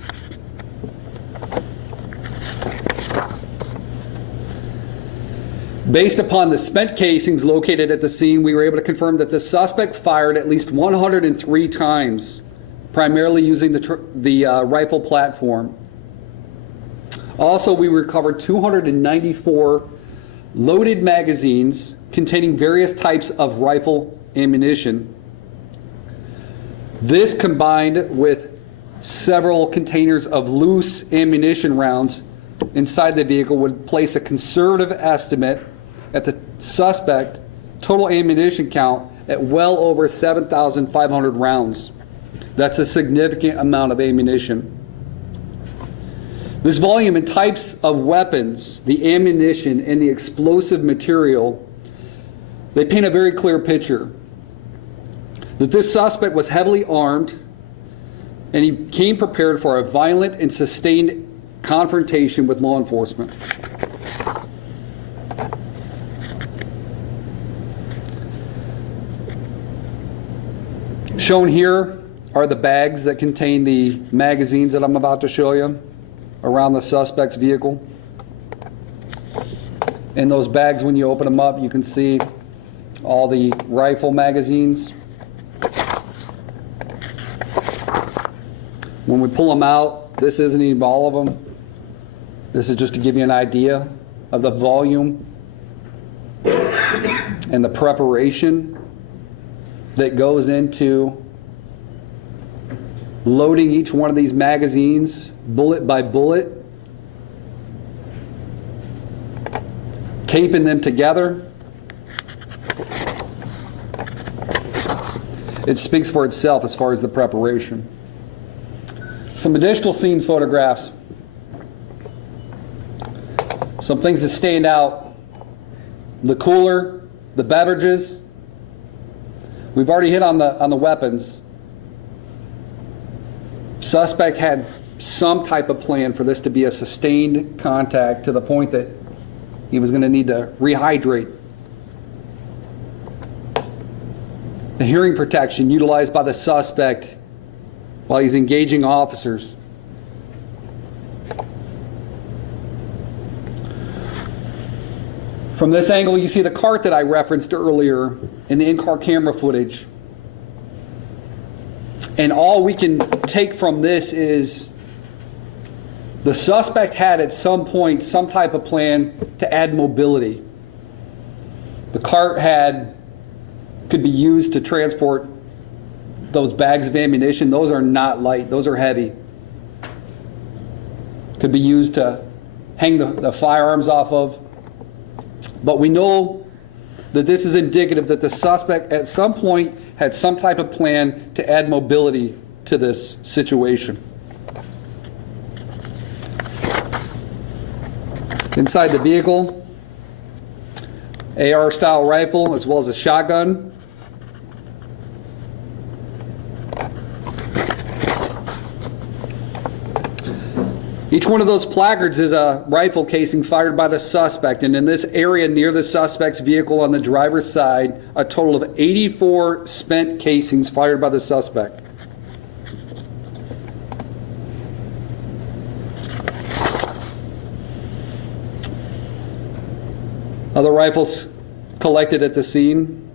Based upon the spent casings located at the scene, we were able to confirm that the suspect fired at least 103 times, primarily using the rifle platform. Also, we recovered 294 loaded magazines containing various types of rifle ammunition. This, combined with several containers of loose ammunition rounds inside the vehicle, would place a conservative estimate at the suspect total ammunition count at well over 7,500 rounds. That's a significant amount of ammunition. This volume and types of weapons, the ammunition, and the explosive material, they paint a very clear picture that this suspect was heavily armed and he came prepared for a violent and sustained confrontation with law enforcement. Shown here are the bags that contain the magazines that I'm about to show you around the suspect's vehicle. In those bags, when you open them up, you can see all the rifle magazines. When we pull them out, this isn't even all of them. This is just to give you an idea of the volume and the preparation that goes into loading each one of these magazines bullet by bullet, taping them together. It speaks for itself as far as the preparation. Some additional scene photographs. Some things that stand out. The cooler, the beverages. We've already hit on the weapons. Suspect had some type of plan for this to be a sustained contact to the point that he was going to need to rehydrate. The hearing protection utilized by the suspect while he's engaging officers. From this angle, you see the cart that I referenced earlier in the in-car camera footage. And all we can take from this is the suspect had at some point some type of plan to add mobility. The cart could be used to transport those bags of ammunition. Those are not light, those are heavy. Could be used to hang the firearms off of. But we know that this is indicative that the suspect at some point had some type of plan to add mobility to this situation. Inside the vehicle, AR-style rifle as well as a shotgun. Each one of those placards is a rifle casing fired by the suspect, and in this area near the suspect's vehicle on the driver's side, a total of 84 spent casings fired by the suspect. Other rifles collected at the scene.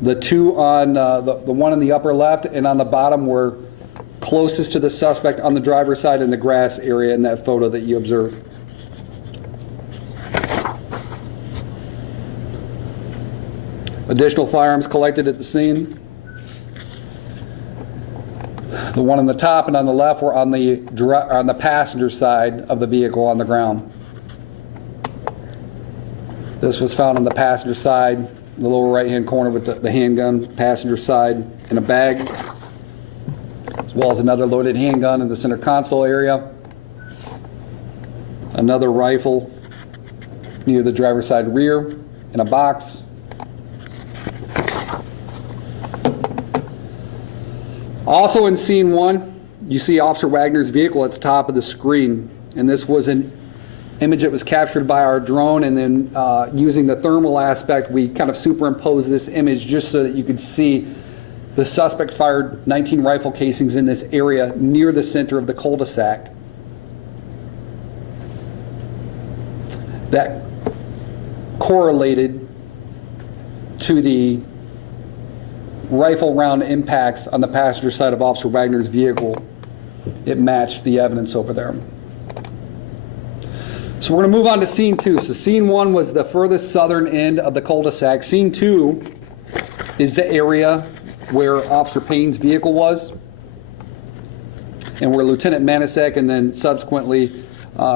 The two on the one in the upper left and on the bottom were closest to the suspect on the driver's side in the grass area in that photo that you observed. Additional firearms collected at the scene. The one on the top and on the left were on the passenger side of the vehicle on the ground. This was found on the passenger side the lower right-hand corner with the handgun, passenger side, and a bag, as well as another loaded handgun in the center console area. Another rifle near the driver's side rear in a box. Also in scene 1, you see Officer Wagner's vehicle at the top of the screen, and this was an image that was captured by our drone, and then using the thermal aspect, we kind of superimposed this image just so that you could see the suspect fired 19 rifle casings in this area near the center of the cul-de-sac. That correlated to the rifle round impacts on the passenger side of Officer Wagner's vehicle. It matched the evidence over there. So we're going to move on to scene 2. So scene 1 was the furthest southern end of the cul-de-sac. Scene 2 is the area where Officer Payne's vehicle was, and where Lieutenant Manasek and then subsequently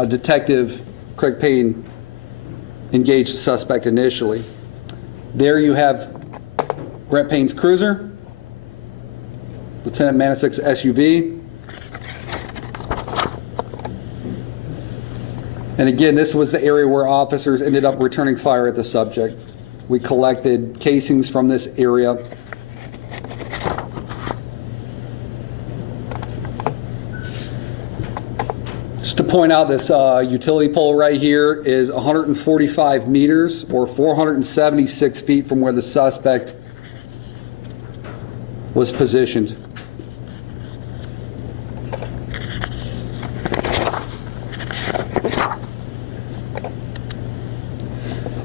Detective Craig Payne engaged the suspect initially. There you have Brent Payne's cruiser, Lieutenant Manasek's SUV, and again, this was the area where officers ended up returning fire at the subject. We collected casings from this area. Just to point out, this utility pole right here is 145 meters or 476 feet from where the suspect was positioned.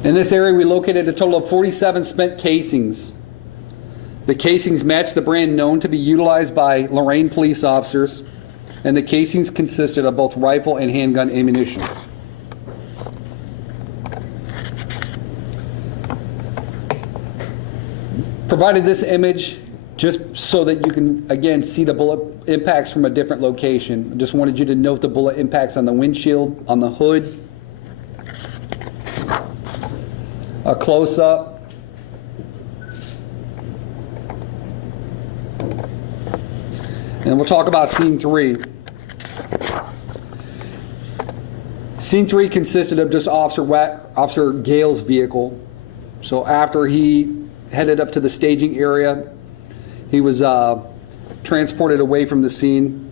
In this area, we located a total of 47 spent casings. The casings matched the brand known to be utilized by Lorain police officers, and the casings consisted of both rifle and handgun ammunition. Provided this image just so that you can, again, see the bullet impacts from a different location. I just wanted you to note the bullet impacts on the windshield, on the hood. A close-up. And we'll talk about scene 3. Scene 3 consisted of just Officer Gale's vehicle. So after he headed up to the staging area, he was transported away from the scene.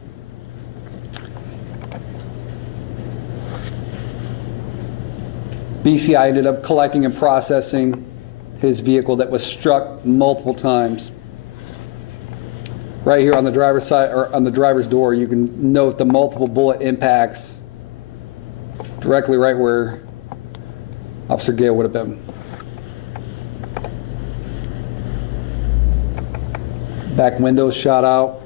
BCI ended up collecting and processing his vehicle that was struck multiple times. Right here on the driver's side, or on the driver's door, you can note the multiple bullet impacts directly right where Officer Gale would have been. Back windows shot out.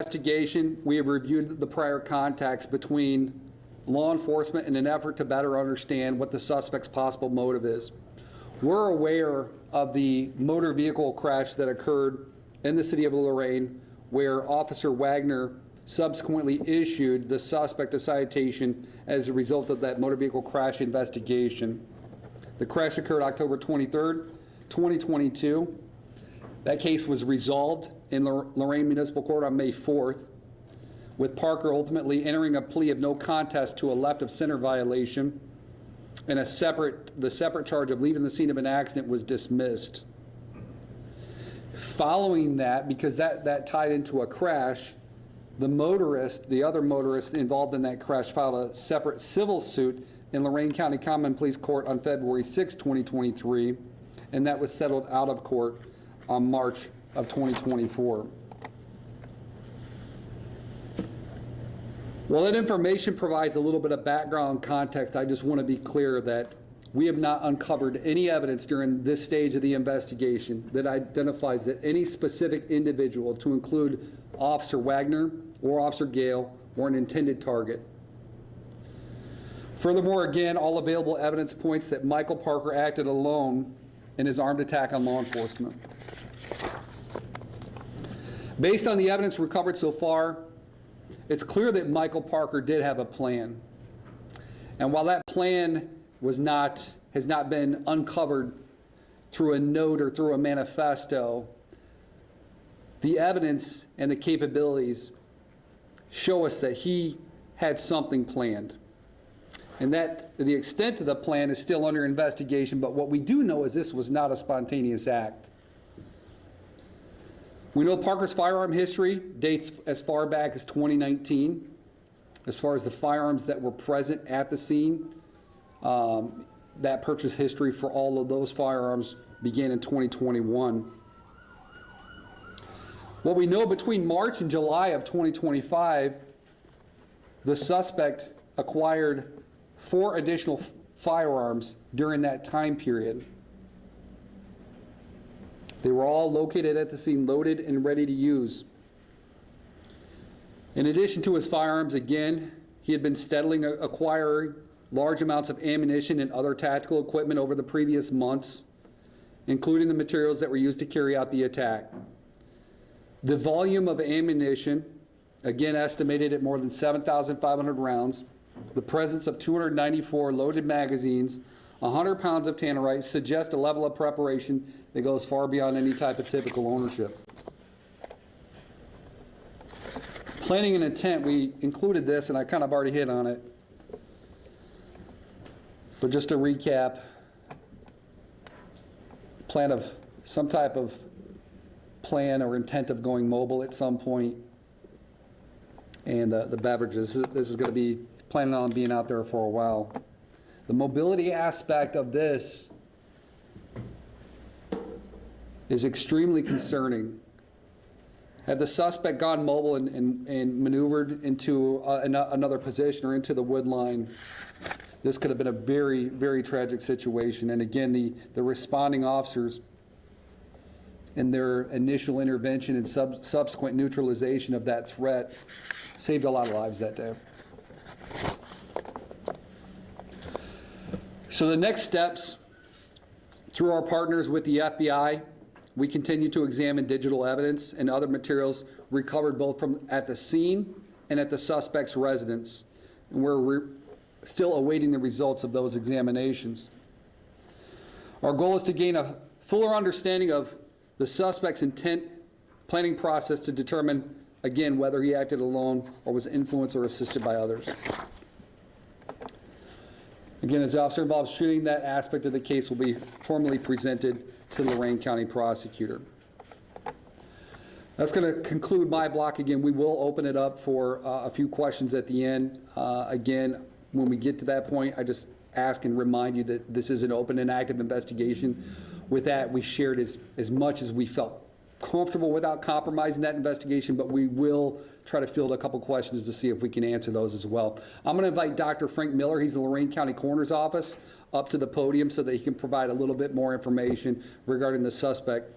investigation, we have reviewed the prior contacts between law enforcement in an effort to better understand what the suspect's possible motive is. We're aware of the motor vehicle crash that occurred in the city of Lorain, where Officer Wagner subsequently issued the suspect a citation as a result of that motor vehicle crash investigation. The crash occurred October 23rd, 2022. That case was resolved in Lorain Municipal Court on May 4th, with Parker ultimately entering a plea of no contest to a left of center violation, and the separate charge of leaving the scene of an accident was dismissed. Following that, because that tied into a crash, the other motorist involved in that crash filed a separate civil suit in Lorain County Common Pleas Court on February 6, 2023, and that was settled out of court on March of 2024. While that information provides a little bit of background context, I just want to be clear that we have not uncovered any evidence during this stage of the investigation that identifies that any specific individual, to include Officer Wagner or Officer Gale, were an intended target. Furthermore, again, all available evidence points that Michael Parker acted alone in his armed attack on law enforcement. Based on the evidence recovered so far, it's clear that Michael Parker did have a plan. And while that plan has not been uncovered through a note or through a manifesto, the evidence and the capabilities show us that he had something planned. And that the extent of the plan is still under investigation, but what we do know is this was not a spontaneous act. We know Parker's firearm history dates as far back as 2019. As far as the firearms that were present at the scene, that purchase history for all of those firearms began in 2021. What we know, between March and July of 2025, the suspect acquired 4 additional firearms during that time period. They were all located at the scene, loaded and ready to use. In addition to his firearms, again, he had been steadily acquiring large amounts of ammunition and other tactical equipment over the previous months, including the materials that were used to carry out the attack. The volume of ammunition, again estimated at more than 7,500 rounds, the presence of 294 loaded magazines, 100 pounds of tannerite suggest a level of preparation that goes far beyond any type of typical ownership. Planning and intent, we included this, and I kind of already hit on it. But just to recap, plan of some type of plan or intent of going mobile at some point, and the beverages. This is going to be planning on being out there for a while. The mobility aspect of this is extremely concerning. Had the suspect gone mobile and maneuvered into another position or into the wood line, this could have been a very, very tragic situation. And again, the responding officers in their initial intervention and subsequent neutralization of that threat saved a lot of lives that day. So the next steps, through our partners with the FBI, we continue to examine digital evidence and other materials recovered both from at the scene and at the suspect's residence. And we're still awaiting the results of those examinations. Our goal is to gain a fuller understanding of the suspect's intent planning process to determine, again, whether he acted alone or was influenced or assisted by others. Again, as the officer involved shooting, that aspect of the case will be formally presented to the Lorain County prosecutor. That's going to conclude my block. Again, we will open it up for a few questions at the end. Again, when we get to that point, I just ask and remind you that this is an open and active investigation. With that, we shared as much as we felt comfortable without compromising that investigation, but we will try to field a couple questions to see if we can answer those as well. I'm going to invite Dr. Frank Miller, he's the Lorain County Coroner's Office, up to the podium so that he can provide a little bit more information regarding the suspect,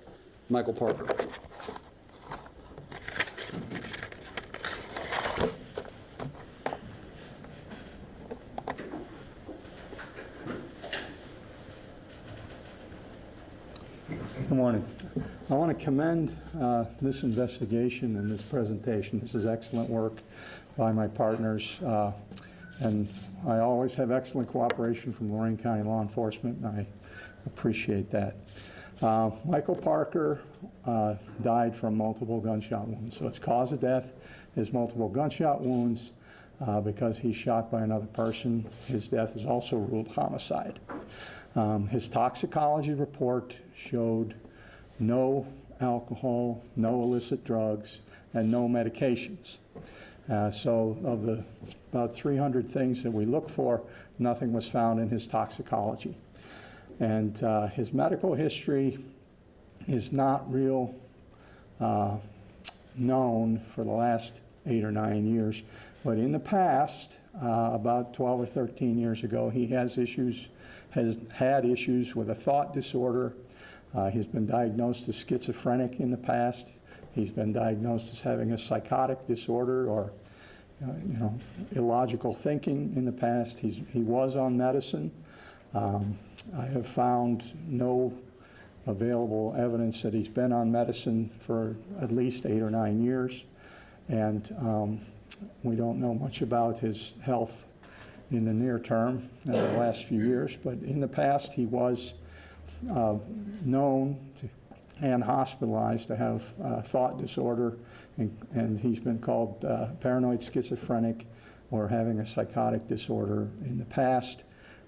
Michael Parker. I want to commend this investigation and this presentation. This is excellent work by my partners, and I always have excellent cooperation from Lorain County law enforcement, and I appreciate that. Michael Parker died from multiple gunshot wounds. So its cause of death is multiple gunshot wounds because he's shot by another person. His death is also ruled homicide. His toxicology report showed no alcohol, no illicit drugs, and no medications. So of the about 300 things that we look for, nothing was found in his toxicology. And his medical history is not real known for the last 8 or 9 years. But in the past, about 12 or 13 years ago, he has had issues with a thought disorder. He's been diagnosed as schizophrenic in the past. He's been diagnosed as having a psychotic disorder or illogical thinking in the past. He was on medicine. I have found no available evidence that he's been on medicine for at least 8 or 9 years. And we don't know much about his health in the near term in the last few years. But in the past, he was known to, and hospitalized to have thought disorder, and he's been called paranoid schizophrenic or having a psychotic disorder in the past.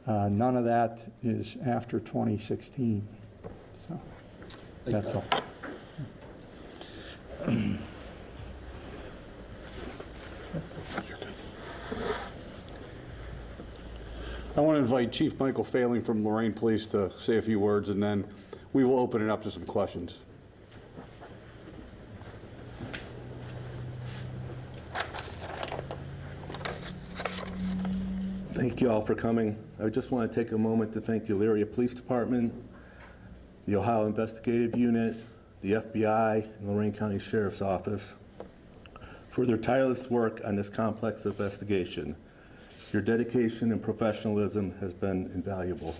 None of that is after 2016. So that's all. I want to invite Chief Michael Failing from Lorain Police to say a few words, and then we will open it up to some questions. Thank you all for coming. I just want to take a moment to thank the Elyria Police Department, the Ohio Investigative Unit, the FBI, and Lorain County Sheriff's Office for their tireless work on this complex investigation. Your dedication and professionalism has been invaluable.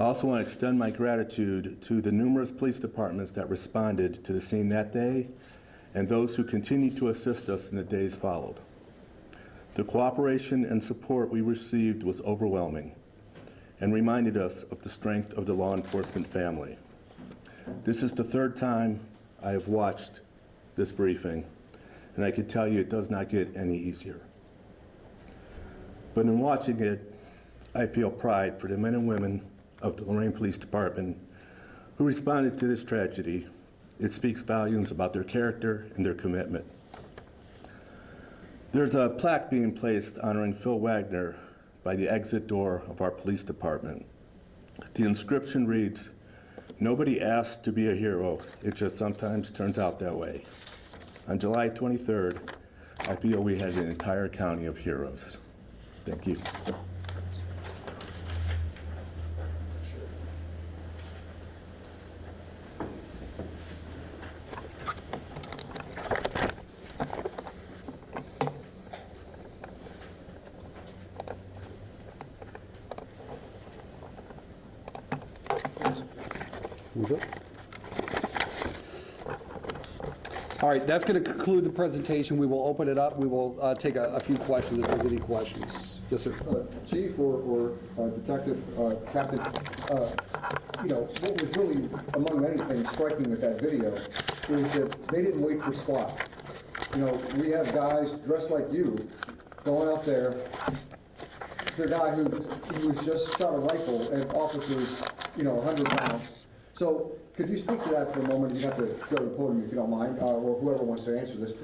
I also want to extend my gratitude to the numerous police departments that responded to the scene that day and those who continued to assist us in the days followed. The cooperation and support we received was overwhelming and reminded us of the strength of the law enforcement family. This is the third time I have watched this briefing, and I can tell you it does not get any easier. But in watching it, I feel pride for the men and women of the Lorain Police Department who responded to this tragedy. It speaks volumes about their character and their commitment. There's a plaque being placed honoring Phil Wagner by the exit door of our police department. The inscription reads, "Nobody asked to be a hero, it just sometimes turns out that way." On July 23rd, I feel we had an entire county of heroes. Thank you. All right, that's going to conclude the presentation. We will open it up. We will take a few questions if there's any questions. Yes, sir. Chief or Detective Captain, what was really, among many things, striking with that video is that they didn't wait for SWAT. We have guys dressed like you going out there. The guy who was just shot a rifle at officers, 100 rounds. So could you speak to that for a moment? You have to go to the podium if you don't mind, or whoever wants to answer this.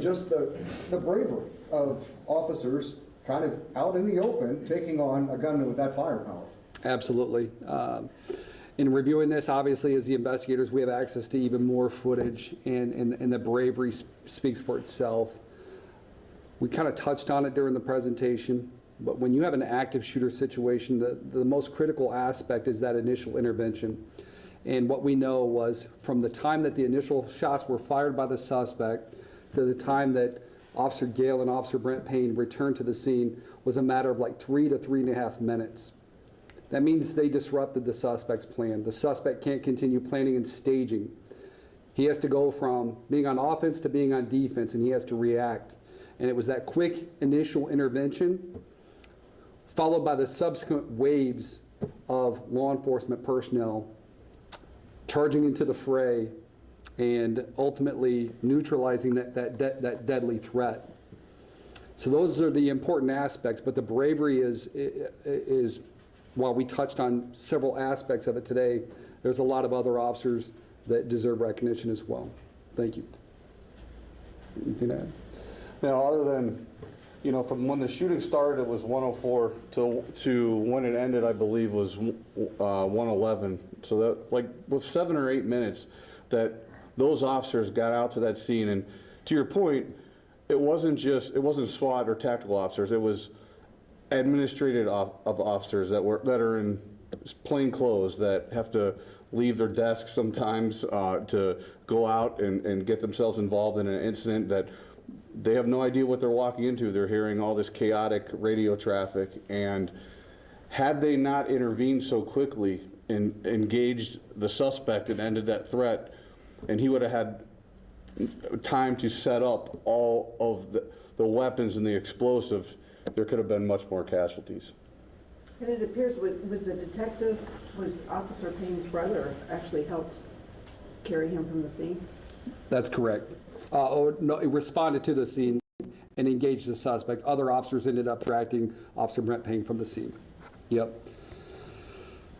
Just the bravery of officers kind of out in the open taking on a gun with that firepower. Absolutely. In reviewing this, obviously, as the investigators, we have access to even more footage, and the bravery speaks for itself. We kind of touched on it during the presentation, but when you have an active shooter situation, the most critical aspect is that initial intervention. And what we know was from the time that the initial shots were fired by the suspect to the time that Officer Gale and Officer Brent Payne returned to the scene was a matter of like 3 to 3.5 minutes. That means they disrupted the suspect's plan. The suspect can't continue planning and staging. He has to go from being on offense to being on defense, and he has to react. And it was that quick initial intervention followed by the subsequent waves of law enforcement personnel charging into the fray and ultimately neutralizing that deadly threat. So those are the important aspects, but the bravery is, while we touched on several aspects of it today, there's a lot of other officers that deserve recognition as well. Thank you. Anything to add? Now, other than, from when the shooting started, it was 104 to when it ended, I believe, was 111. So that, like, with 7 or 8 minutes that those officers got out to that scene, and to your point, it wasn't SWAT or tactical officers. It was administrative of officers that are in plain clothes that have to leave their desks sometimes to go out and get themselves involved in an incident that they have no idea what they're walking into. They're hearing all this chaotic radio traffic, and had they not intervened so quickly and engaged the suspect and ended that threat, and he would have had time to set up all of the weapons and the explosives, there could have been much more casualties. And it appears was Officer Payne's brother actually helped carry him from the scene? That's correct. No, he responded to the scene and engaged the suspect. Other officers ended up tracking Officer Brent Payne from the scene. Yep.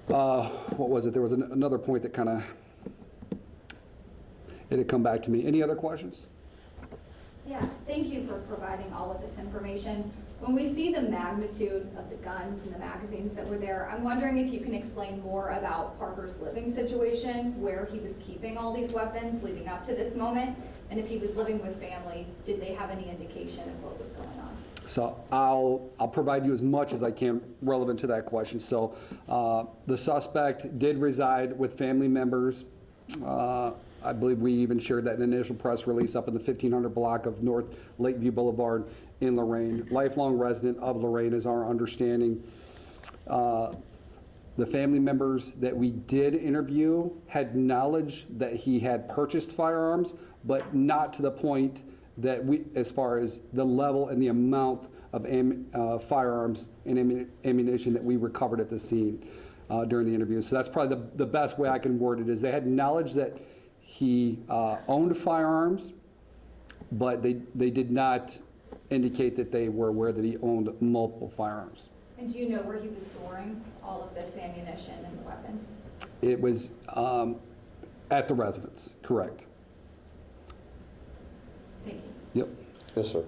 What was it? There was another point that kind of, it had come back to me. Any other questions? Yeah, thank you for providing all of this information. When we see the magnitude of the guns and the magazines that were there, I'm wondering if you can explain more about Parker's living situation, where he was keeping all these weapons leading up to this moment, and if he was living with family, did they have any indication of what was going on? So I'll provide you as much as I can relevant to that question. So the suspect did reside with family members. I believe we even shared that in an initial press release up in the 1500 block of North Lakeview Boulevard in Lorain. Lifelong resident of Lorain is our understanding. The family members that we did interview had knowledge that he had purchased firearms, but not to the point that as far as the level and the amount of firearms and ammunition that we recovered at the scene during the interview. So that's probably the best way I can word it, is they had knowledge that he owned firearms, but they did not indicate that they were aware that he owned multiple firearms. And do you know where he was storing all of this ammunition and the weapons? It was at the residence, correct. Thank you. Yep. Yes, sir.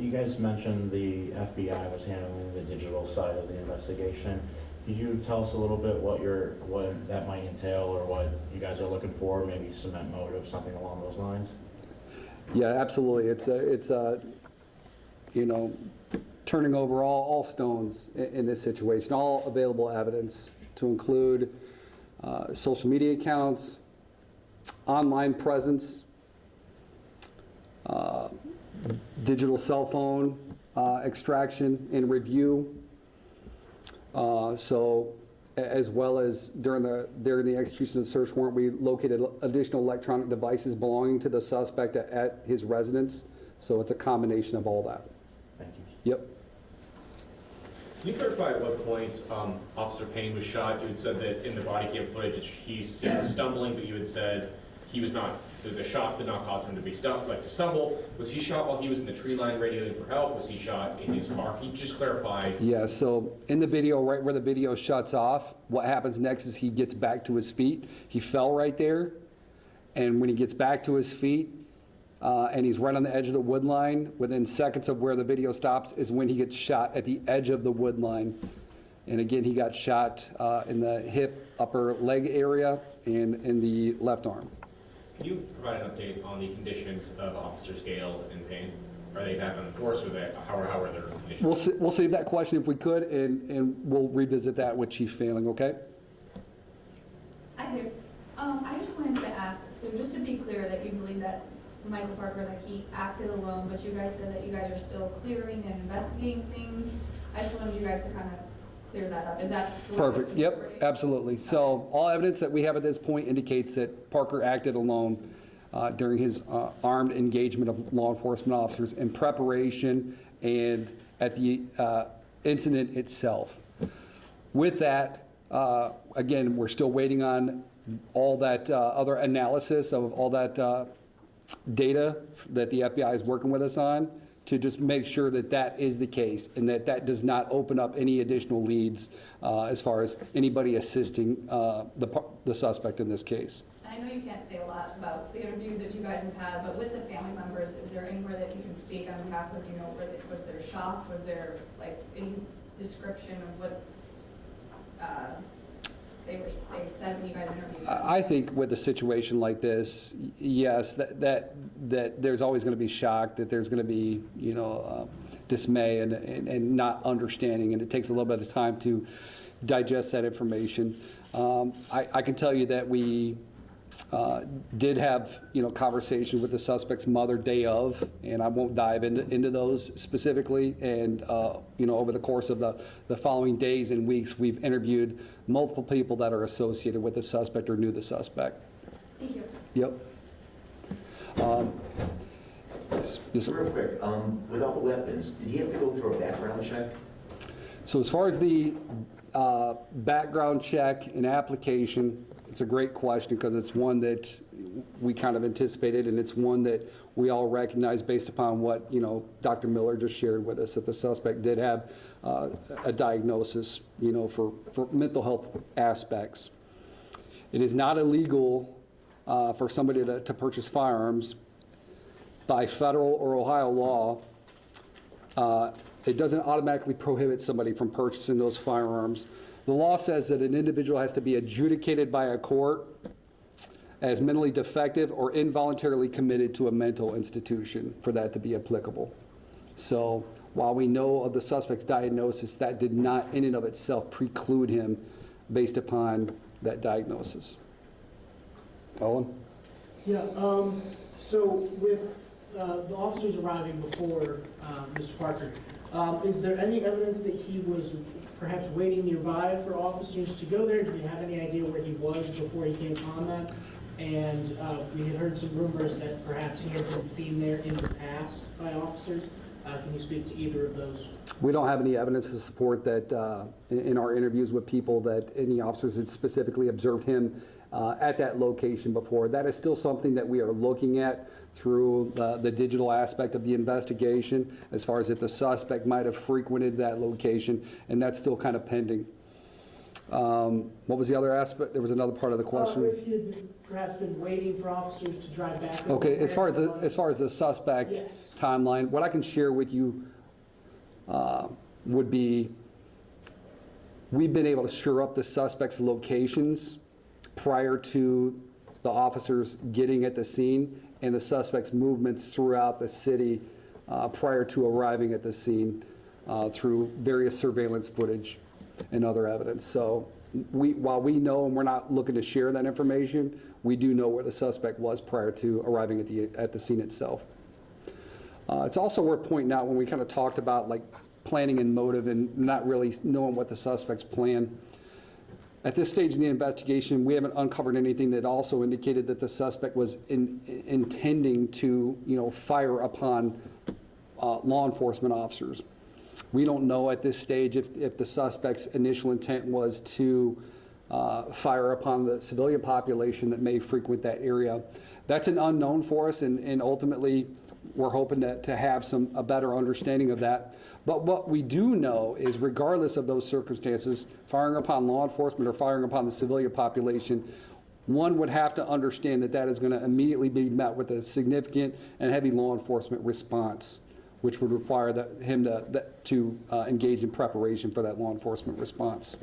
You guys mentioned the FBI was handling the digital side of the investigation. Could you tell us a little bit what that might entail, or what you guys are looking for, maybe cement motive, something along those lines? Yeah, absolutely. It's turning over all stones in this situation, all available evidence, to include social media accounts, online presence, digital cell phone extraction and review. So, as well as during the execution of the search warrant, we located additional electronic devices belonging to the suspect at his residence. So it's a combination of all that. Thank you. Yep. Can you clarify at what point Officer Payne was shot? You had said that in the body cam footage he's stumbling, but you had said he was not. The shots did not cause him to stumble. Was he shot while he was in the tree line radioing for help? Was he shot in his car? Can you just clarify? Yeah, so in the video, right where the video shuts off, what happens next is he gets back to his feet. He fell right there, and when he gets back to his feet, and he's right on the edge of the wood line, within seconds of where the video stops is when he gets shot at the edge of the wood line. And again, he got shot in the hip, upper leg area, and in the left arm. Can you provide an update on the conditions of Officers Gale and Payne? Are they back on the force, or how are their conditions? We'll save that question if we could, and we'll revisit that with Chief Failing, okay? I do. I just wanted to ask, so just to be clear that you believe that Michael Parker, that he acted alone, but you guys said that you guys are still clearing and investigating things. I just wanted you guys to kind of clear that up. Is that the way Perfect, you're yep, interpreting? absolutely. So all evidence that we have at this point indicates that Parker acted alone during his armed engagement of law enforcement officers in preparation and at the incident itself. With that, again, we're still waiting on all that other analysis of all that data that the FBI is working with us on to just make sure that that is the case and that that does not open up any additional leads as far as anybody assisting the suspect in this case. I know you can't say a lot about the interviews that you guys have had, but with the family members, is there anywhere that you can speak on behalf of, you know, was there shock? Was there like any description of what they said when you guys interviewed them? I think with a situation like this, yes, that there's always going to be shock, that there's going to be, you know, dismay and not understanding, and it takes a little bit of time to digest that information. I can tell you that we did have, you know, conversation with the suspect's mother day of, and I won't dive into those specifically. And you know, over the course of the following days and weeks, we've interviewed multiple people that are associated with the suspect or knew the suspect. Thank you. Yep. Yes, sir. Real quick, with all the weapons, did he have to go through a background check? So as far as the background check and application, it's a great question because it's one that we kind of anticipated, and it's one that we all recognize based upon what, you know, Dr. Miller just shared with us, that the suspect did have a diagnosis, you know, for mental health aspects. It is not illegal for somebody to purchase firearms by federal or Ohio law. It doesn't automatically prohibit somebody from purchasing those firearms. The law says that an individual has to be adjudicated by a court as mentally defective or involuntarily committed to a mental institution for that to be applicable. So while we know of the suspect's diagnosis, that did not in and of itself preclude him based upon that diagnosis. Owen? Yeah, so with the officers arriving before Mr. Parker, is there any evidence that he was perhaps waiting nearby for officers to go there? Do you have any idea where he was before he came upon them? And we had heard some rumors that perhaps he had been seen there in the past by officers. Can you speak to either of those? We don't have any evidence to support that in our interviews with people that any officers had specifically observed him at that location before. That is still something that we are looking at through the digital aspect of the investigation, as far as if the suspect might have frequented that location, and that's still kind of pending. What was the other aspect? There was another part of the question. If he had perhaps been waiting for officers to drive back. Okay, as far as the suspect timeline, what I can share with you would be, we've been able to shore up the suspect's locations prior to the officers getting at the scene, and the suspect's movements throughout the city prior to arriving at the scene through various surveillance footage and other evidence. So while we know, and we're not looking to share that information, we do know where the suspect was prior to arriving at the scene itself. It's also worth pointing out, when we kind of talked about like planning and motive and not really knowing what the suspect's plan, at this stage in the investigation, we haven't uncovered anything that also indicated that the suspect was intending to, you know, fire upon law enforcement officers. We don't know at this stage if the suspect's initial intent was to fire upon the civilian population that may frequent that area. That's an unknown for us, and ultimately we're hoping to have a better understanding of that. But what we do know is, regardless of those circumstances, firing upon law enforcement or firing upon the civilian population, one would have to understand that that is going to immediately be met with a significant and heavy law enforcement response, which would require him to engage in preparation for that law enforcement response.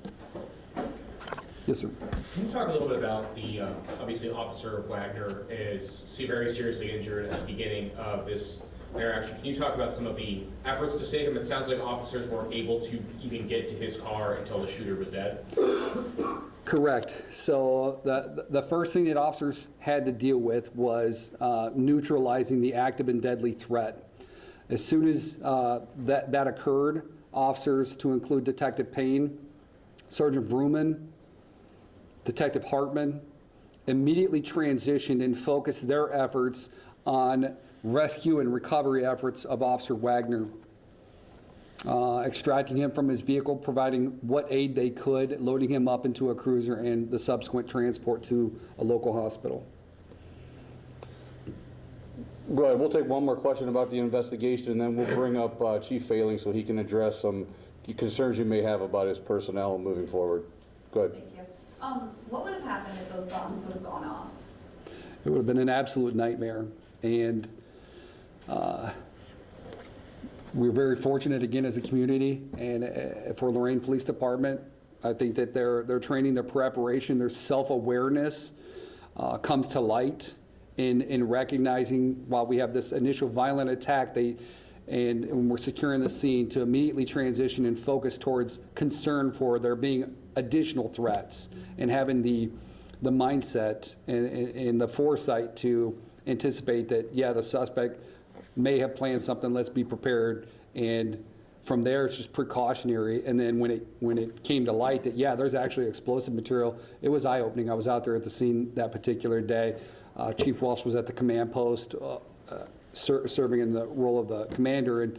Yes, sir. Can you talk a little bit about the, obviously Officer Wagner is very seriously injured at the beginning of this interaction. Can you talk about some of the efforts to save him? It sounds like officers weren't able to even get to his car until the shooter was dead. Correct. So the first thing that officers had to deal with was neutralizing the active and deadly threat. As soon as that occurred, officers, to include Detective Payne, Sergeant Vrooman, Detective Hartman, immediately transitioned and focused their efforts on rescue and recovery efforts of Officer Wagner, extracting him from his vehicle, providing what aid they could, loading him up into a cruiser, and the subsequent transport to a local hospital. Go ahead, we'll take one more question about the investigation, and then we'll bring up Chief Failing so he can address some concerns you may have about his personnel moving forward. Go ahead. Thank you. What would have happened if those bombs would have gone off? It would have been an absolute nightmare. And we're very fortunate, again, as a community and for Lorain Police Department. I think that their training, their preparation, their self-awareness comes to light in recognizing while we have this initial violent attack, and when we're securing the scene, to immediately transition and focus towards concern for there being additional threats, and having the mindset and the foresight to anticipate that, yeah, the suspect may have planned something, let's be prepared. And from there, it's just precautionary. And then when it came to light that, yeah, there's actually explosive material, it was eye-opening. I was out there at the scene that particular day. Chief Walsh was at the command post, serving in the role of the commander, and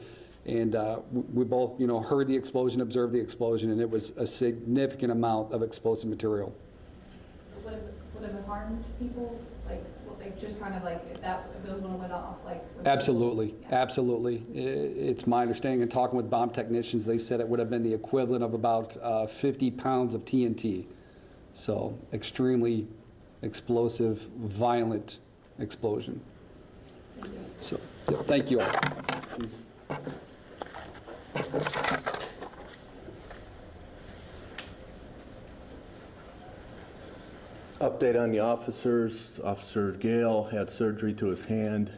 we both, heard the explosion, observed the explosion, and it was a significant amount of explosive material. Would have it harmed people? Like just kind of like if those would have went off, like. Absolutely, absolutely. It's my understanding, and talking with bomb technicians, they said it would have been the equivalent of about 50 pounds of TNT. So extremely explosive, violent explosion. So, yeah, thank you all. Update on the officers. Officer Gale had surgery to his hand.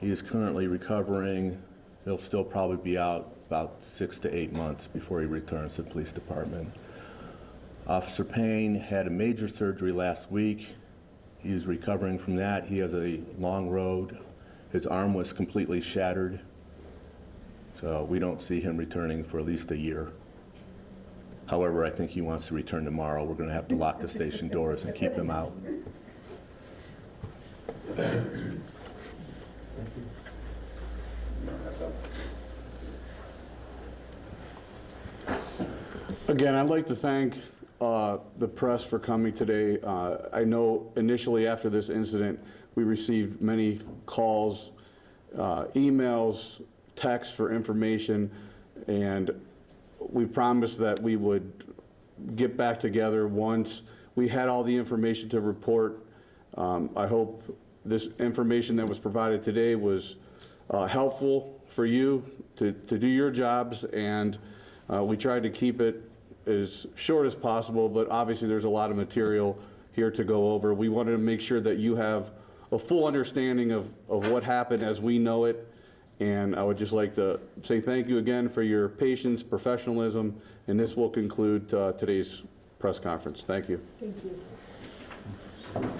He is currently recovering. He'll still probably be out about 6 to 8 months before he returns to the police department. Officer Payne had a major surgery last week. He is recovering from that. He has a long road. His arm was completely shattered. So we don't see him returning for at least a year. However, I think he wants to return tomorrow. We're going to have to lock the station doors and keep him out. Again, I'd like to thank the press for coming today. I know initially after this incident, we received many calls, emails, texts for information, and we promised that we would get back together once we had all the information to report. I hope this information that was provided today was helpful for you to do your jobs, and we tried to keep it as short as possible, but obviously there's a lot of material here to go over. We wanted to make sure that you have a full understanding of what happened as we know it. And I would just like to say thank you again for your patience, professionalism, and this will conclude today's press conference. Thank you. Thank you.